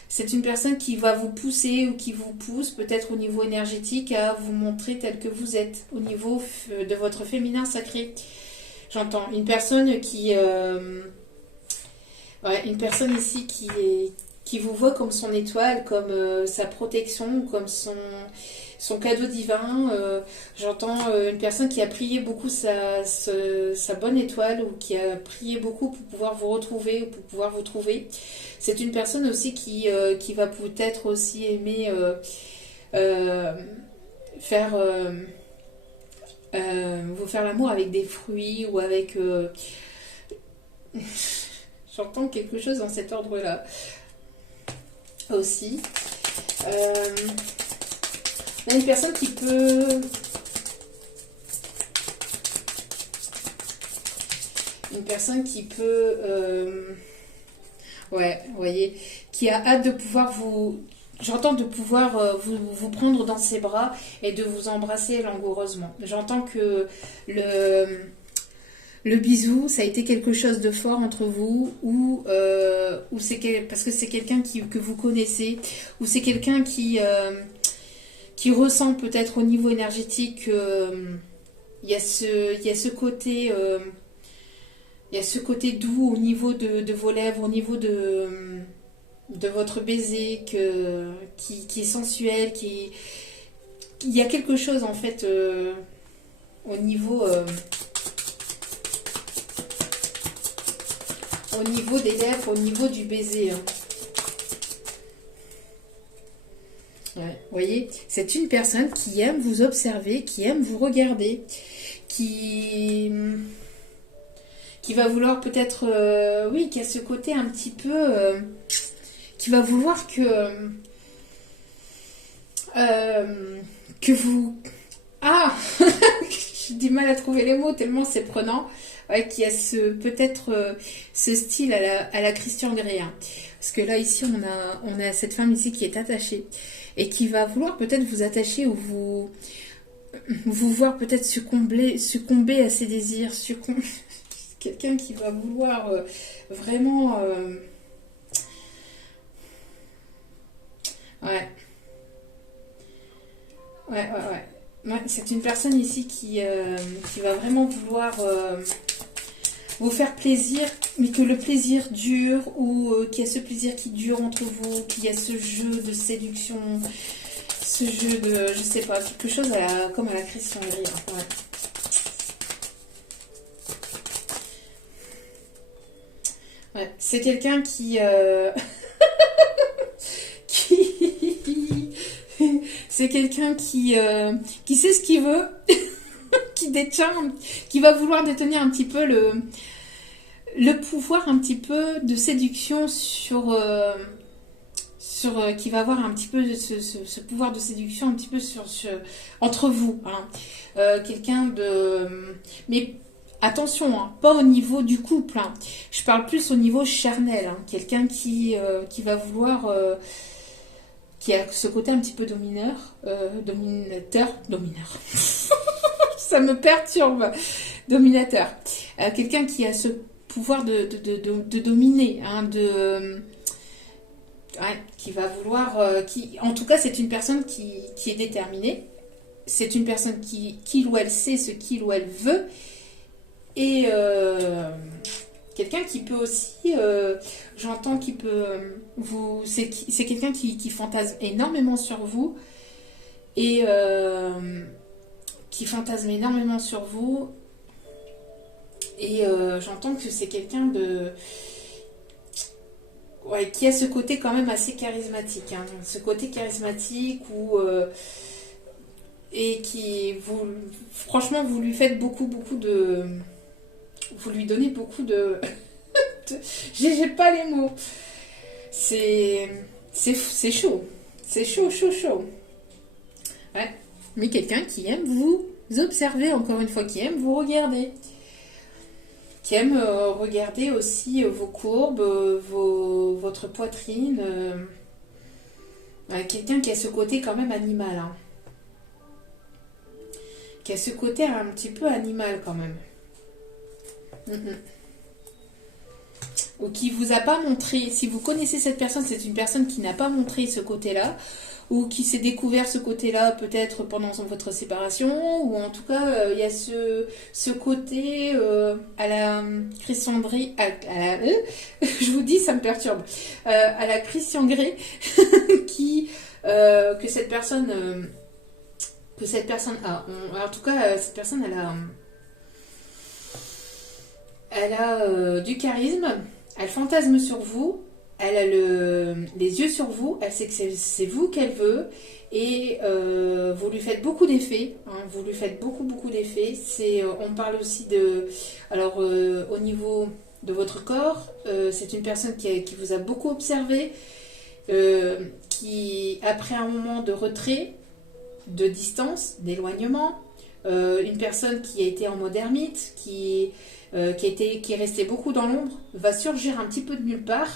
C'est une personne qui va vous pousser, ou qui vous pousse peut-être au niveau énergétique à vous montrer tel que vous êtes, au niveau de votre féminin sacré. J'entends une personne une personne ici qui vous voit comme son étoile, comme sa protection, comme son cadeau divin. J'entends une personne qui a prié beaucoup sa bonne étoile ou qui a prié beaucoup pour pouvoir vous retrouver ou pour pouvoir vous trouver. C'est une personne aussi qui va peut-être aussi aimer faire vous faire l'amour avec des fruits ou avec j'entends quelque chose dans cet ordre-là aussi. Il y a une personne qui peut ouais, vous voyez, qui a hâte de pouvoir j'entends de pouvoir vous prendre dans ses bras et de vous embrasser langoureusement. J'entends que le bisou, ça a été quelque chose de fort entre vous, ou parce que c'est quelqu'un que vous connaissez, ou c'est quelqu'un qui ressent peut-être au niveau énergétique, il y a ce côté... il y a ce côté doux au niveau de vos lèvres, au niveau de votre baiser qui est sensuel, il y a quelque chose en fait au niveau des lèvres, au niveau du baiser. Hein. Ouais, vous voyez, c'est une personne qui aime vous observer, qui aime vous regarder, qui va vouloir peut-être, oui, qui a ce côté un petit peu, qui va vouloir que vous... Ah j'ai du mal à trouver les mots tellement c'est prenant. Ouais, qui a peut-être ce style à la Christian Grey. Hein. Parce que là, ici, on a cette femme ici qui est attachée et qui va vouloir peut-être vous attacher ou vous voir peut-être succomber à ses désirs, quelqu'un qui va vouloir vraiment... Ouais. Ouais. Ouais, c'est une personne ici qui va vraiment vouloir vous faire plaisir, mais que le plaisir dure, ou qu'il y a ce plaisir qui dure entre vous, qu'il y a ce jeu de séduction, ce jeu de, je sais pas, quelque chose comme à la Christian Grey. Hein, ouais. Ouais, c'est quelqu'un qui... c'est quelqu'un qui sait ce qu'il veut, qui détient, qui va vouloir détenir un petit peu le pouvoir un petit peu de séduction qui va avoir un petit peu ce pouvoir de séduction un petit peu entre vous. Hein. Quelqu'un de... Mais attention, hein, pas au niveau du couple. Hein. Je parle plus au niveau charnel. Hein. Quelqu'un qui va vouloir... qui a ce côté un petit peu dominateur. Ça me perturbe. Dominateur. Quelqu'un qui a ce pouvoir de dominer, hein, qui va vouloir... en tout cas, c'est une personne qui est déterminée. C'est une personne qui ou elle sait ce qu'il ou elle veut. Et quelqu'un qui peut aussi... j'entends qu'il peut... c'est quelqu'un qui fantasme énormément sur vous. Et qui fantasme énormément sur vous. Et j'entends que c'est quelqu'un de... Ouais, qui a ce côté quand même assez charismatique. Hein. Ce côté charismatique et qui... franchement, vous lui faites beaucoup de... Vous lui donnez beaucoup de... J'ai pas les mots. C'est chaud. C'est chaud. Ouais. Mais quelqu'un qui aime vous observer, encore une fois, qui aime vous regarder. Qui aime regarder aussi vos courbes, votre poitrine. Quelqu'un qui a ce côté quand même animal. Hein. Qui a ce côté un petit peu animal quand même. Ou qui vous a pas montré, si vous connaissez cette personne, c'est une personne qui n'a pas montré ce côté-là, ou qui s'est découvert ce côté-là peut-être pendant votre séparation, ou en tout cas il y a ce côté à la Christian Grey, je vous dis ça me perturbe, à la Christian Grey qui que cette personne a. En tout cas cette personne elle a du charisme, elle fantasme sur vous. Elle a les yeux sur vous, elle sait que c'est vous qu'elle veut et vous lui faites beaucoup d'effets, hein, vous lui faites beaucoup d'effets. On parle aussi de... Alors au niveau de votre corps, c'est une personne qui vous a beaucoup observé, qui après un moment de retrait, de distance, d'éloignement, une personne qui a été en mode ermite, qui est restée beaucoup dans l'ombre, va surgir un petit peu de nulle part.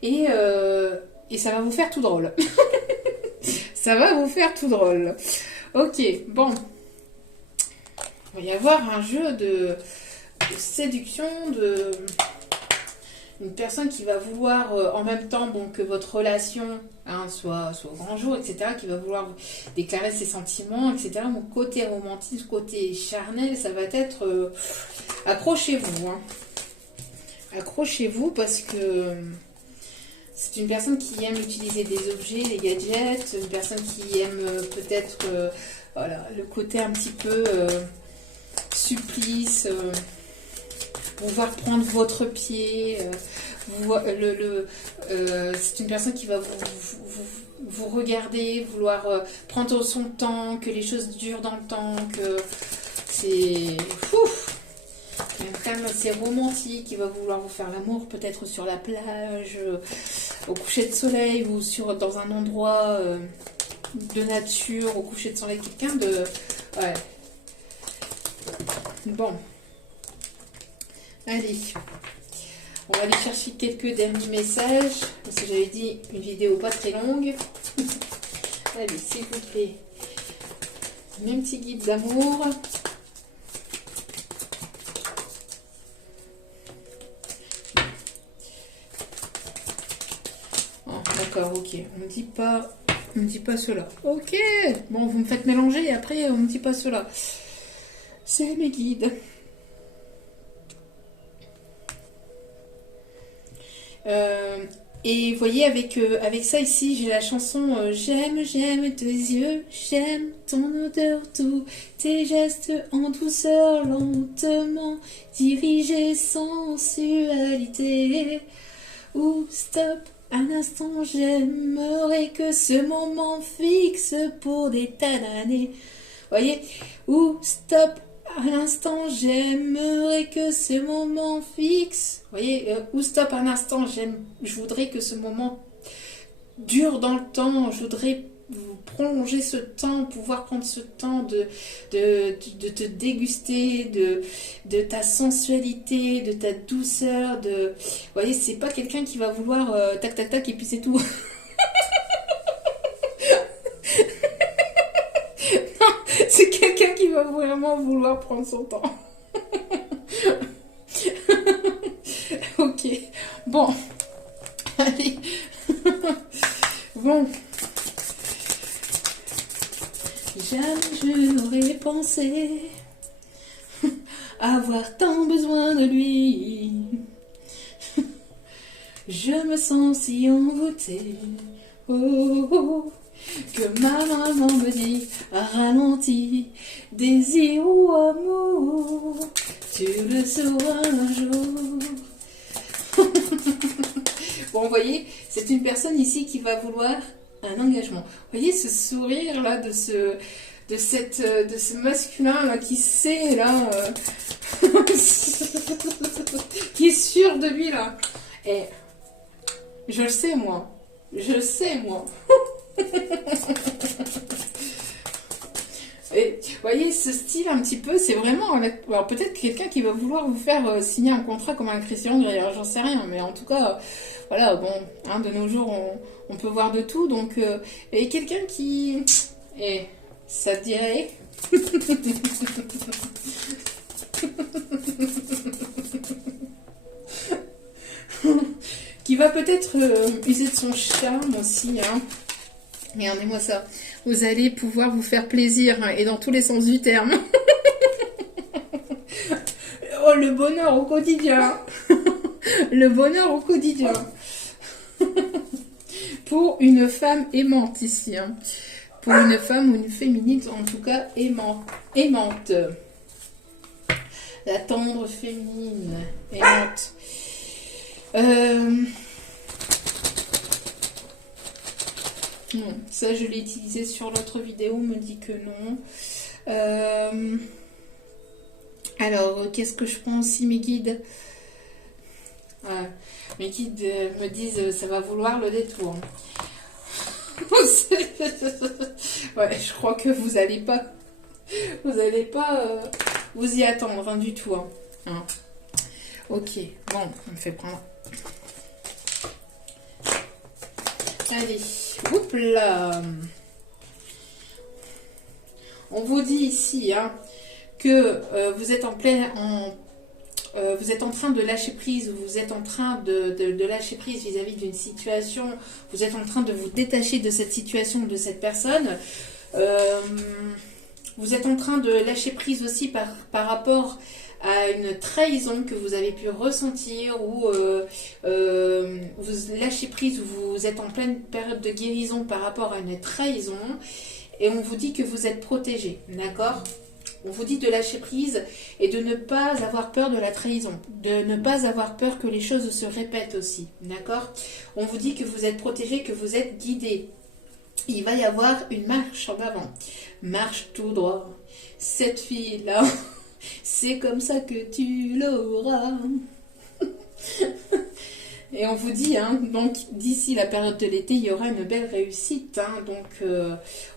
Et ça va vous faire tout drôle. Ça va vous faire tout drôle. Ok, bon. Il va y avoir un jeu de séduction, une personne qui va vouloir, en même temps que votre relation soit au grand jour, etc., qui va vouloir déclarer ses sentiments, etc. Mon côté romantique, côté charnel, ça va être... accrochez-vous. Hein. Accrochez-vous parce que... C'est une personne qui aime utiliser des objets, des gadgets, une personne qui aime peut-être voilà, le côté un petit peu supplice, pouvoir prendre votre pied. C'est une personne qui va vous regarder, vouloir prendre son temps, que les choses durent dans le temps, que c'est... Quelqu'un assez romantique qui va vouloir vous faire l'amour peut-être sur la plage, au coucher de soleil ou dans un endroit de nature, au coucher de soleil, quelqu'un de... Ouais. Bon. Allez. On va aller chercher quelques derniers messages, parce que j'avais dit une vidéo pas très longue. Allez, s'il vous plaît. Mes petits guides d'amour. D'accord, ok. On me dit pas cela. Ok. Bon, vous me faites mélanger et après on me dit pas cela. C'est mes guides. Et vous voyez, avec ça ici, j'ai la chanson J'aime tes yeux, j'aime ton odeur, tous tes gestes en douceur, lentement dirigés, sensualité. Ou stop. Un instant, j'aimerais que ce moment fixe pour des tas d'années. Voyez, ou stop. Un instant, j'aimerais que ce moment fixe. Voyez, ou stop. Un instant, je voudrais que ce moment dure dans le temps. Je voudrais prolonger ce temps, pouvoir prendre ce temps de te déguster, de ta sensualité, de ta douceur. Vous voyez, c'est pas quelqu'un qui va vouloir tac tac tac et puis c'est tout. Non, c'est quelqu'un qui va vraiment vouloir prendre son temps. Ok, bon, allez, bon. Jamais je n'aurais pensé avoir tant besoin de lui. Je me sens si envoûtée, oh, oh, que ma maman me dit ralentis, désir ou amour, tu le sauras un jour. Bon, vous voyez, c'est une personne ici qui va vouloir un engagement. Vous voyez ce sourire là de ce masculin là qui sait là qui est sûr de lui là. Et je le sais moi. Et vous voyez ce style un petit peu, c'est vraiment, alors peut-être quelqu'un qui va vouloir vous faire signer un contrat comme un Christian Grey, j'en sais rien, mais en tout cas, voilà, bon, hein, de nos jours, on peut voir de tout, donc, et quelqu'un qui, ça te dirait, qui va peut-être user de son charme aussi, hein. Regardez-moi ça. Vous allez pouvoir vous faire plaisir, hein, et dans tous les sens du terme. Oh, le bonheur au quotidien. Le bonheur au quotidien. Pour une femme aimante ici, hein. Pour une femme ou une féminine, en tout cas aimante. La tendre féminine, aimante. Non, ça je l'ai utilisé sur l'autre vidéo, on me dit que non. Alors, qu'est-ce que je prends aussi, mes guides? Ouais, mes guides me disent ça va vouloir le détour. Ouais, je crois que vous allez pas vous y attendre, hein, du tout, hein. Hein. Ok, bon, on me fait prendre. Allez, hop là. On vous dit ici, hein, que vous êtes vous êtes en train de lâcher prise, vous êtes en train de lâcher prise vis-à-vis d'une situation, vous êtes en train de vous détacher de cette situation, de cette personne. Vous êtes en train de lâcher prise aussi par rapport à une trahison que vous avez pu ressentir, ou vous lâchez prise, ou vous êtes en pleine période de guérison par rapport à une trahison, et on vous dit que vous êtes protégé, d'accord ? On vous dit de lâcher prise et de ne pas avoir peur de la trahison, de ne pas avoir peur que les choses se répètent aussi, d'accord ? On vous dit que vous êtes protégé, que vous êtes guidé. Il va y avoir une marche en avant. Marche tout droit. Cette fille-là, c'est comme ça que tu l'auras. Et on vous dit, hein, donc d'ici la période de l'été, il y aura une belle réussite. Hein, donc,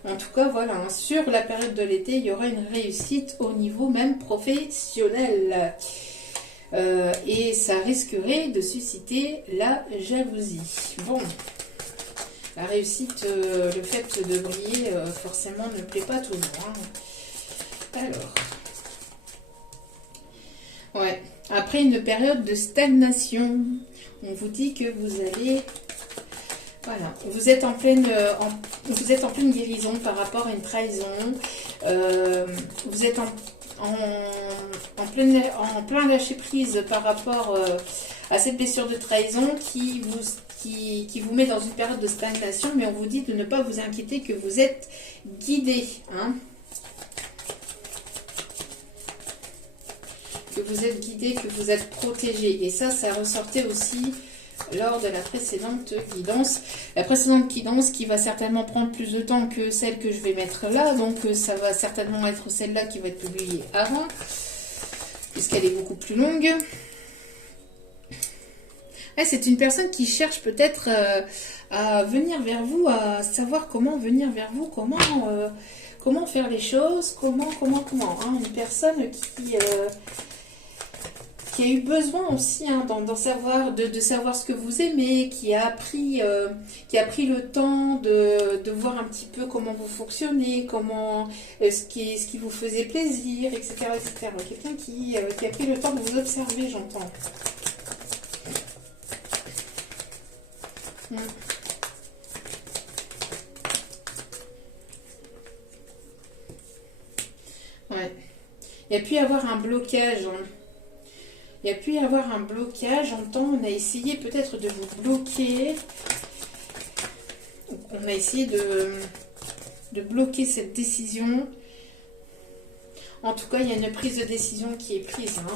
en tout cas, voilà, hein, sur la période de l'été, il y aura une réussite au niveau même professionnel. Et ça risquerait de susciter la jalousie. Bon, la réussite, le fait de briller, forcément, ne plaît pas tout le monde. Hein. Alors, ouais, après une période de stagnation, on vous dit que vous allez, voilà, vous êtes en pleine guérison par rapport à une trahison. Vous êtes en plein lâcher prise par rapport à cette blessure de trahison qui vous met dans une période de stagnation, mais on vous dit de ne pas vous inquiéter, que vous êtes guidé, hein. Que vous êtes guidé, que vous êtes protégé. Et ça ressortait aussi lors de la précédente guidance. La précédente guidance qui va certainement prendre plus de temps que celle que je vais mettre là. Donc ça va certainement être celle-là qui va être publiée avant, puisqu'elle est beaucoup plus longue. C'est une personne qui cherche peut-être à venir vers vous, à savoir comment venir vers vous, comment faire les choses, comment. Hein, une personne qui a eu besoin aussi, hein, d'en savoir, de savoir ce que vous aimez, qui a pris le temps de voir un petit peu comment vous fonctionnez, ce qui vous faisait plaisir, etc. etc. Quelqu'un qui a pris le temps de vous observer, j'entends. Ouais. Il y a pu y avoir un blocage, hein. Il y a pu y avoir un blocage, j'entends, on a essayé peut-être de vous bloquer. On a essayé de bloquer cette décision. En tout cas, il y a une prise de décision qui est prise, hein.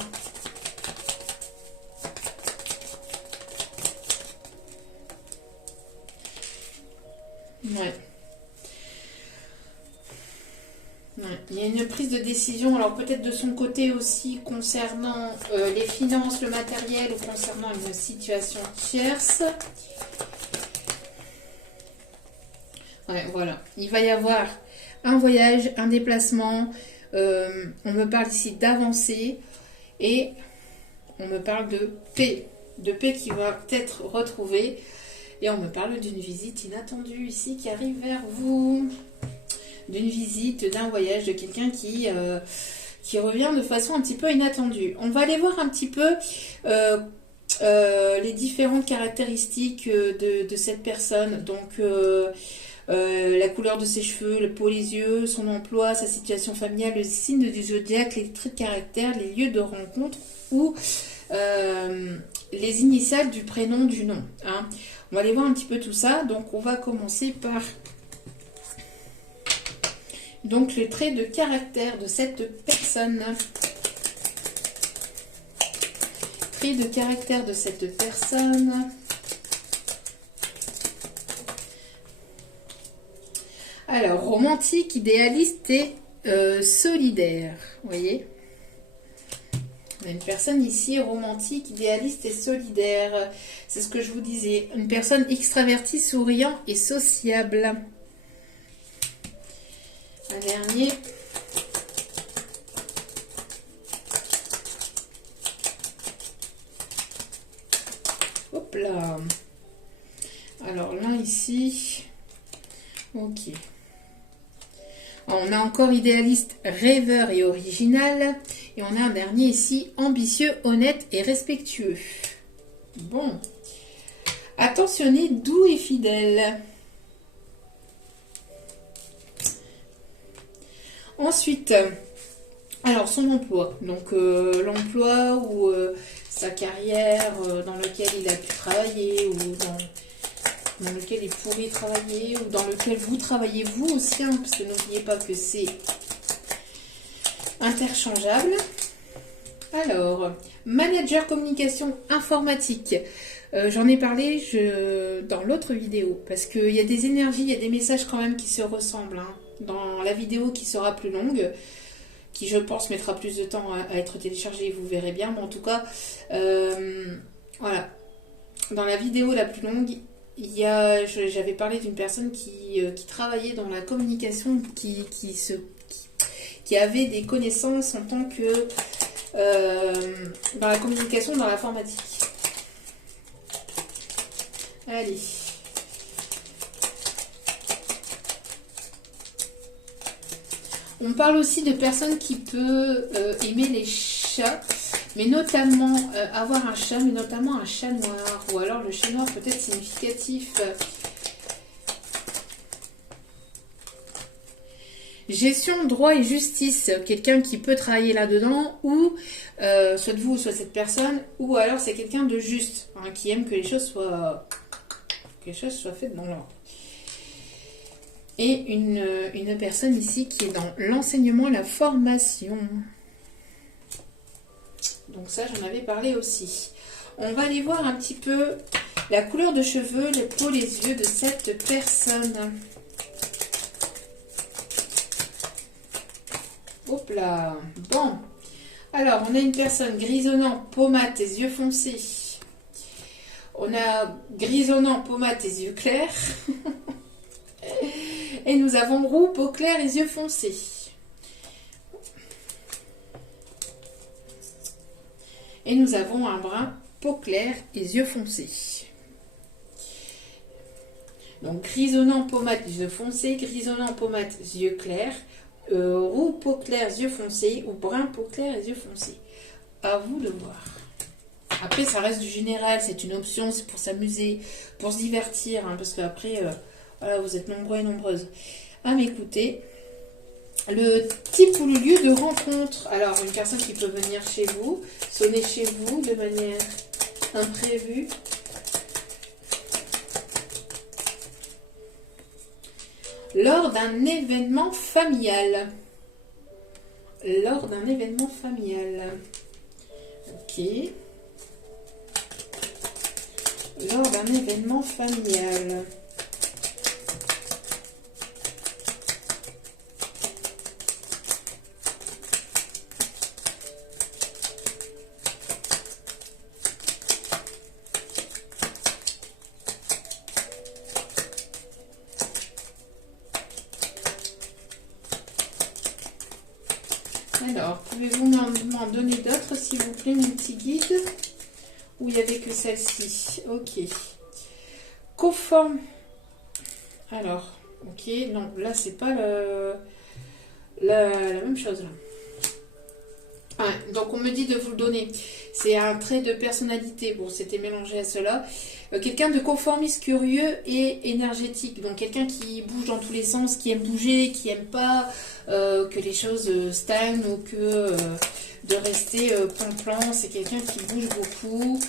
Ouais. Ouais. Il y a une prise de décision, alors peut-être de son côté aussi concernant les finances, le matériel, ou concernant une situation tierce. Ouais, voilà. Il va y avoir un voyage, un déplacement. On me parle ici d'avancée, et on me parle de paix qui va être retrouvée. Et on me parle d'une visite inattendue ici qui arrive vers vous. D'une visite, d'un voyage, de quelqu'un qui revient de façon un petit peu inattendue. On va aller voir un petit peu les différentes caractéristiques de cette personne. Donc, la couleur de ses cheveux, le peau, les yeux, son emploi, sa situation familiale, le signe du zodiaque, les traits de caractère, les lieux de rencontre ou les initiales du prénom, du nom. Hein. On va aller voir un petit peu tout ça. Donc, on va commencer par donc le trait de caractère de cette personne. Trait de caractère de cette personne. Alors, romantique, idéaliste et solidaire. Vous voyez ? On a une personne ici, romantique, idéaliste et solidaire. C'est ce que je vous disais. Une personne extravertie, souriant et sociable. Un dernier. Hop là. Alors là, ici. Ok. On a encore idéaliste, rêveur et original. Et on a un dernier ici, ambitieux, honnête et respectueux. Bon. Attentionné, doux et fidèle. Ensuite, alors son emploi. Donc l'emploi ou sa carrière dans lequel il a pu travailler ou dans lequel il pourrait travailler ou dans lequel vous travaillez vous aussi, hein, parce que n'oubliez pas que c'est interchangeable. Alors, manager communication informatique. J'en ai parlé dans l'autre vidéo, parce qu'il y a des énergies, il y a des messages quand même qui se ressemblent. Hein. Dans la vidéo qui sera plus longue, qui je pense mettra plus de temps à être téléchargée, vous verrez bien, mais en tout cas, voilà. Dans la vidéo la plus longue, j'avais parlé d'une personne qui travaillait dans la communication, qui avait des connaissances en tant que dans la communication, dans l'informatique. Allez. On parle aussi de personnes qui peuvent aimer les chats, mais notamment avoir un chat, mais notamment un chat noir, ou alors le chat noir peut être significatif. Gestion, droit et justice, quelqu'un qui peut travailler là-dedans, ou soit vous, soit cette personne, ou alors c'est quelqu'un de juste, hein, qui aime que les choses soient faites dans l'ordre. Et une personne ici qui est dans l'enseignement, la formation. Donc ça, j'en avais parlé aussi. On va aller voir un petit peu la couleur de cheveux, les peaux, les yeux de cette personne. Hop là. Bon. Alors, on a une personne grisonnant, pommade et yeux foncés. On a grisonnant, pommade et yeux clairs. Et nous avons roux, peau claire et yeux foncés. Et nous avons un brun, peau claire et yeux foncés. Donc grisonnant, pommade, yeux foncés, grisonnant, pommade, yeux clairs, roux, peau claire, yeux foncés ou brun, peau claire et yeux foncés. À vous de voir. Après, ça reste du général, c'est une option, c'est pour s'amuser, pour se divertir, hein, parce qu'après... voilà, vous êtes nombreux et nombreuses à m'écouter. Le type ou le lieu de rencontre. Alors, une personne qui peut venir chez vous, sonner chez vous de manière imprévue. Lors d'un événement familial. Lors d'un événement familial. Ok. Lors d'un événement familial. Alors, pouvez-vous m'en donner d'autres, s'il vous plaît, mon petit guide? Ou il n'y avait que celle-ci? Ok. Conforme. Alors, ok, non, là, c'est pas la même chose, là. Ouais, donc on me dit de vous le donner. C'est un trait de personnalité. Bon, c'était mélangé à cela. Quelqu'un de conformiste, curieux et énergétique. Donc quelqu'un qui bouge dans tous les sens, qui aime bouger, qui aime pas que les choses stagnent ou que de rester plan-plan. C'est quelqu'un qui bouge beaucoup.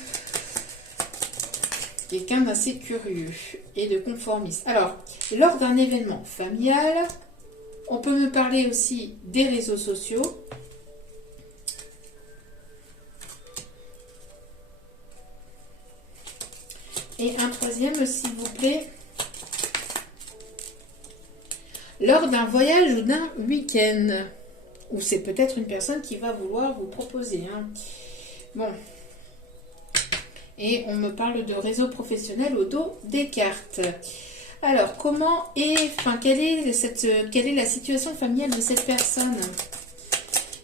Quelqu'un d'assez curieux et de conformiste. Alors, lors d'un événement familial, on peut me parler aussi des réseaux sociaux. Et un troisième, s'il vous plaît, lors d'un voyage ou d'un week-end. Ou c'est peut-être une personne qui va vouloir vous proposer. Hein. Bon. Et on me parle de réseau professionnel au dos des cartes. Alors, quelle est la situation familiale de cette personne?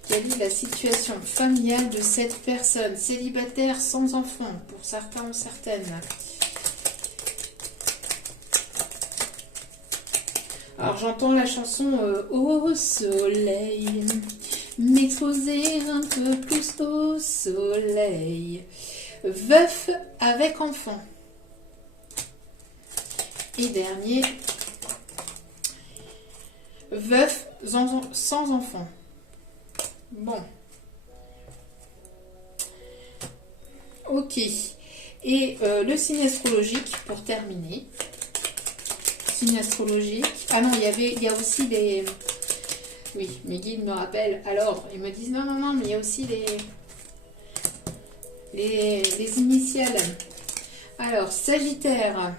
Quelle est la situation familiale de cette personne? Célibataire, sans enfant, pour certains ou certaines. Alors j'entends la chanson Au soleil, m'exposer un peu plus au soleil. Veuf avec enfant. Et dernier, veuf sans enfant. Bon. Ok. Et le signe astrologique pour terminer. Astrologique. Ah non, il y a aussi les... Oui, mes guides me rappellent. Alors, ils me disent non, mais il y a aussi les initiales. Alors, Sagittaire.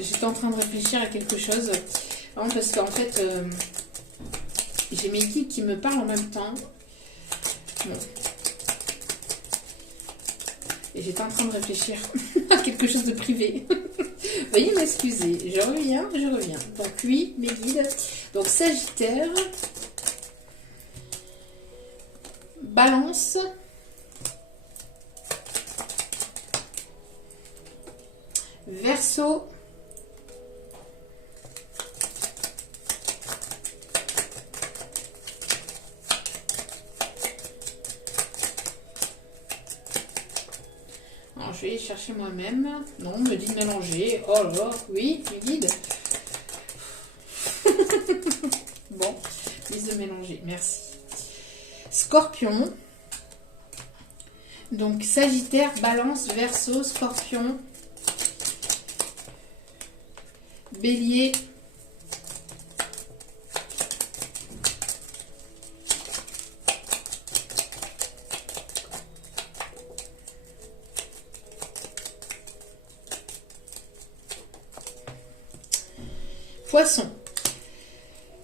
J'étais en train de réfléchir à quelque chose. Parce qu'en fait, j'ai mes guides qui me parlent en même temps. Bon. Et j'étais en train de réfléchir à quelque chose de privé. Veuillez m'excuser. Je reviens. Donc oui, mes guides. Donc Sagittaire. Balance. Verseau. Alors, je vais chercher moi-même. Non, on me dit de mélanger. Oh là là, oui, mes guides. Bon, dis de mélanger, merci. Scorpion. Donc, Sagittaire, Balance, Verseau, Scorpion. Bélier. Poisson.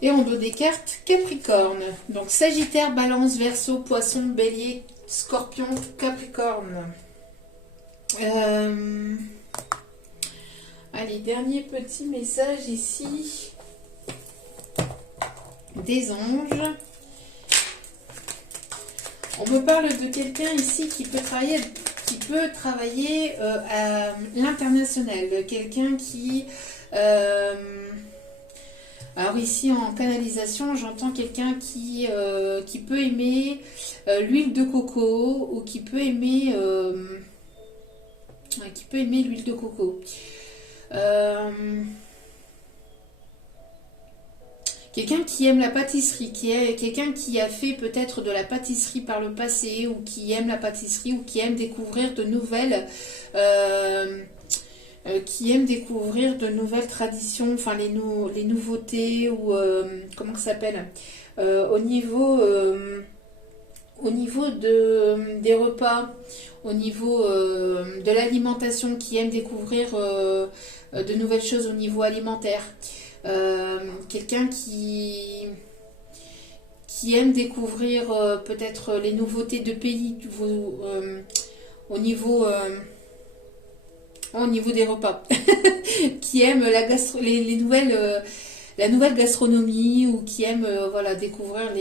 Et en dos des cartes, Capricorne. Donc Sagittaire, Balance, Verseau, Poisson, Bélier, Scorpion, Capricorne. Allez, dernier petit message ici. Des anges. On me parle de quelqu'un ici qui peut travailler à l'international. Quelqu'un qui... alors ici en canalisation, j'entends quelqu'un qui peut aimer l'huile de coco ou qui peut aimer l'huile de coco. Quelqu'un qui aime la pâtisserie, quelqu'un qui a fait peut-être de la pâtisserie par le passé ou qui aime la pâtisserie ou qui aime découvrir de nouvelles traditions, enfin les nouveautés ou comment ça s'appelle au niveau des repas, au niveau de l'alimentation, qui aime découvrir de nouvelles choses au niveau alimentaire. Quelqu'un qui aime découvrir peut-être les nouveautés de pays au niveau des repas, qui aime les nouvelles la nouvelle gastronomie ou qui aime voilà, découvrir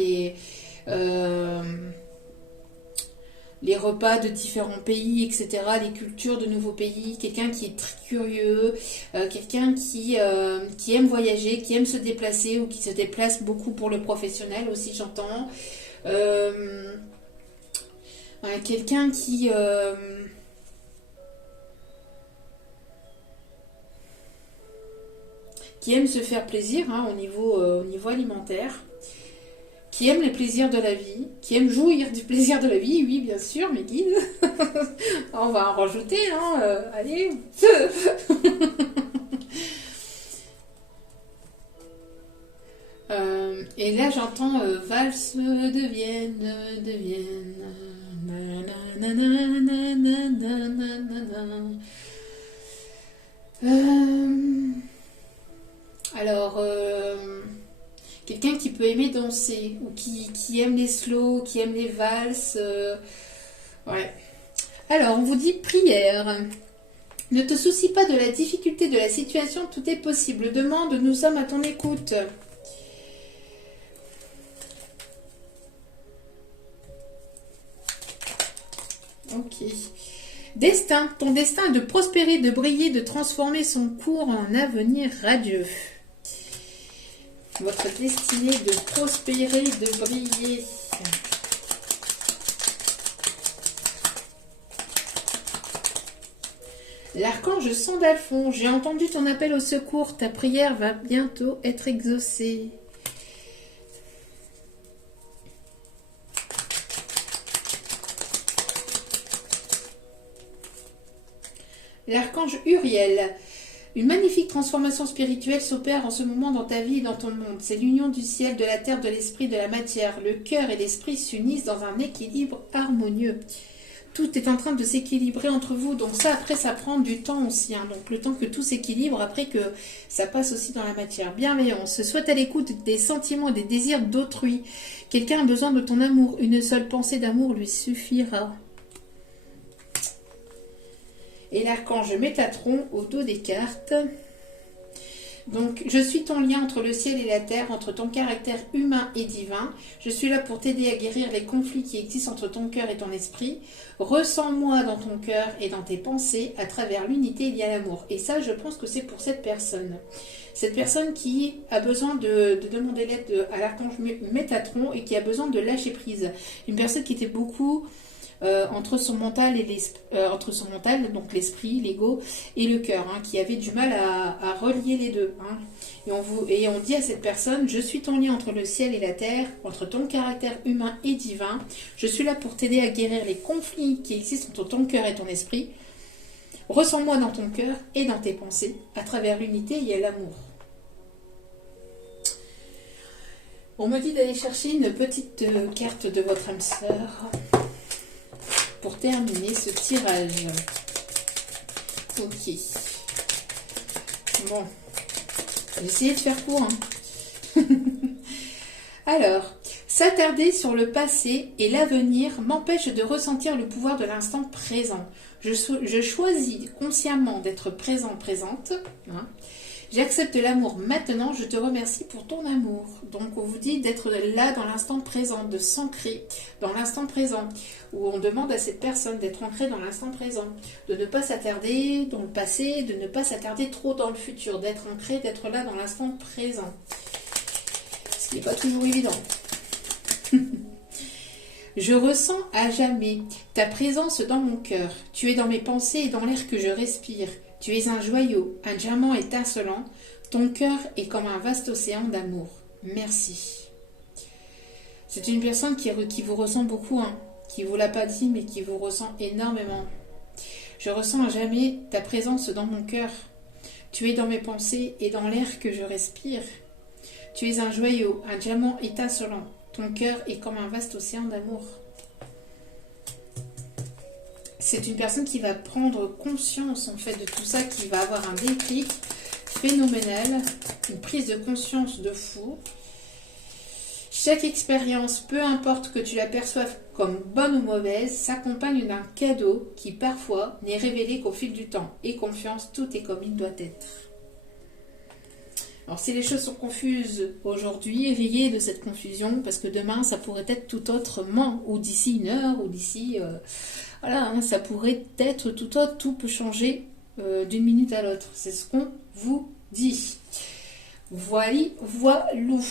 les repas de différents pays, etc., les cultures de nouveaux pays, quelqu'un qui est très curieux, quelqu'un qui aime voyager, qui aime se déplacer ou qui se déplace beaucoup pour le professionnel aussi, j'entends. Quelqu'un qui aime se faire plaisir au niveau alimentaire, qui aime les plaisirs de la vie, qui aime jouir du plaisir de la vie, oui, bien sûr, mes guides. On va en rajouter, allez. Et là, j'entends valse de Vienne, de Vienne. Alors, quelqu'un qui peut aimer danser ou qui aime les slows, qui aime les valses. Ouais. Alors, on vous dit prière. Ne te soucie pas de la difficulté de la situation, tout est possible. Demande, nous sommes à ton écoute. Ok. Destin. Ton destin est de prospérer, de briller, de transformer son cours en avenir radieux. Votre destinée de prospérer, de briller. L'archange Sandalphon, j'ai entendu ton appel au secours. Ta prière va bientôt être exaucée. L'archange Uriel. Une magnifique transformation spirituelle s'opère en ce moment dans ta vie et dans ton monde. C'est l'union du ciel, de la terre, de l'esprit, de la matière. Le cœur et l'esprit s'unissent dans un équilibre harmonieux. Tout est en train de s'équilibrer entre vous. Donc ça, après, ça prend du temps aussi. Donc le temps que tout s'équilibre, après que ça passe aussi dans la matière. Bienveillance. Sois à l'écoute des sentiments et des désirs d'autrui. Quelqu'un a besoin de ton amour. Une seule pensée d'amour lui suffira. Et l'archange Métatron au dos des cartes. Donc, je suis ton lien entre le ciel et la terre, entre ton caractère humain et divin. Je suis là pour t'aider à guérir les conflits qui existent entre ton cœur et ton esprit. Ressens-moi dans ton cœur et dans tes pensées. À travers l'unité, il y a l'amour. Et ça, je pense que c'est pour cette personne. Cette personne qui a besoin de demander l'aide à l'archange Métatron et qui a besoin de lâcher prise. Une personne qui était beaucoup... entre son mental donc l'esprit, l'ego et le cœur, qui avait du mal à relier les deux. Et on dit à cette personne, je suis ton lien entre le ciel et la terre, entre ton caractère humain et divin. Je suis là pour t'aider à guérir les conflits qui existent entre ton cœur et ton esprit. Ressens-moi dans ton cœur et dans tes pensées. À travers l'unité, il y a l'amour. On me dit d'aller chercher une petite carte de votre âme sœur pour terminer ce tirage. Ok. Bon. Je vais essayer de faire court. Alors, s'attarder sur le passé et l'avenir m'empêche de ressentir le pouvoir de l'instant présent. Je choisis consciemment d'être présente. J'accepte l'amour maintenant, je te remercie pour ton amour. Donc on vous dit d'être là dans l'instant présent, de s'ancrer dans l'instant présent, où on demande à cette personne d'être ancrée dans l'instant présent, de ne pas s'attarder dans le passé, de ne pas s'attarder trop dans le futur, d'être ancré, d'être là dans l'instant présent. Ce qui n'est pas toujours évident. Je ressens à jamais ta présence dans mon cœur. Tu es dans mes pensées et dans l'air que je respire. Tu es un joyau, un diamant étincelant. Ton cœur est comme un vaste océan d'amour. Merci. C'est une personne qui vous ressent beaucoup, qui ne vous l'a pas dit, mais qui vous ressent énormément. Je ressens à jamais ta présence dans mon cœur. Tu es dans mes pensées et dans l'air que je respire. Tu es un joyau, un diamant étincelant. Ton cœur est comme un vaste océan d'amour. C'est une personne qui va prendre conscience en fait de tout ça, qui va avoir un déclic phénoménal, une prise de conscience de fou. Chaque expérience, peu importe que tu la perçoives comme bonne ou mauvaise, s'accompagne d'un cadeau qui parfois n'est révélé qu'au fil du temps. Et confiance, tout est comme il doit être. Alors si les choses sont confuses aujourd'hui, riez de cette confusion parce que demain ça pourrait être tout autrement, ou d'ici une heure, ou d'ici... voilà, hein, ça pourrait être tout autre, tout peut changer d'une minute à l'autre. C'est ce qu'on vous dit. Voilà, voilou.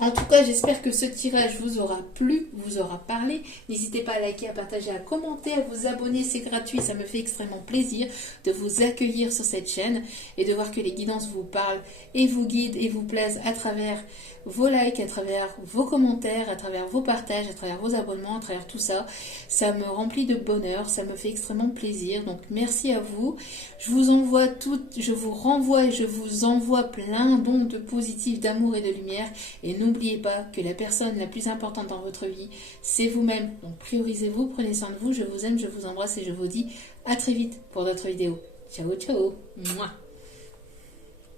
En tout cas, j'espère que ce tirage vous aura plu, vous aura parlé. N'hésitez pas à liker, à partager, à commenter, à vous abonner, c'est gratuit. Ça me fait extrêmement plaisir de vous accueillir sur cette chaîne et de voir que les guidances vous parlent et vous guident et vous plaisent à travers vos likes, à travers vos commentaires, à travers vos partages, à travers vos abonnements, à travers tout ça. Ça me remplit de bonheur, ça me fait extrêmement plaisir. Donc merci à vous. Je vous envoie je vous renvoie et je vous envoie plein d'ondes positives, d'amour et de lumière. Et n'oubliez pas que la personne la plus importante dans votre vie, c'est vous-même. Donc priorisez-vous, prenez soin de vous. Je vous aime, je vous embrasse et je vous dis à très vite pour d'autres vidéos. Ciao, ciao. Mouah.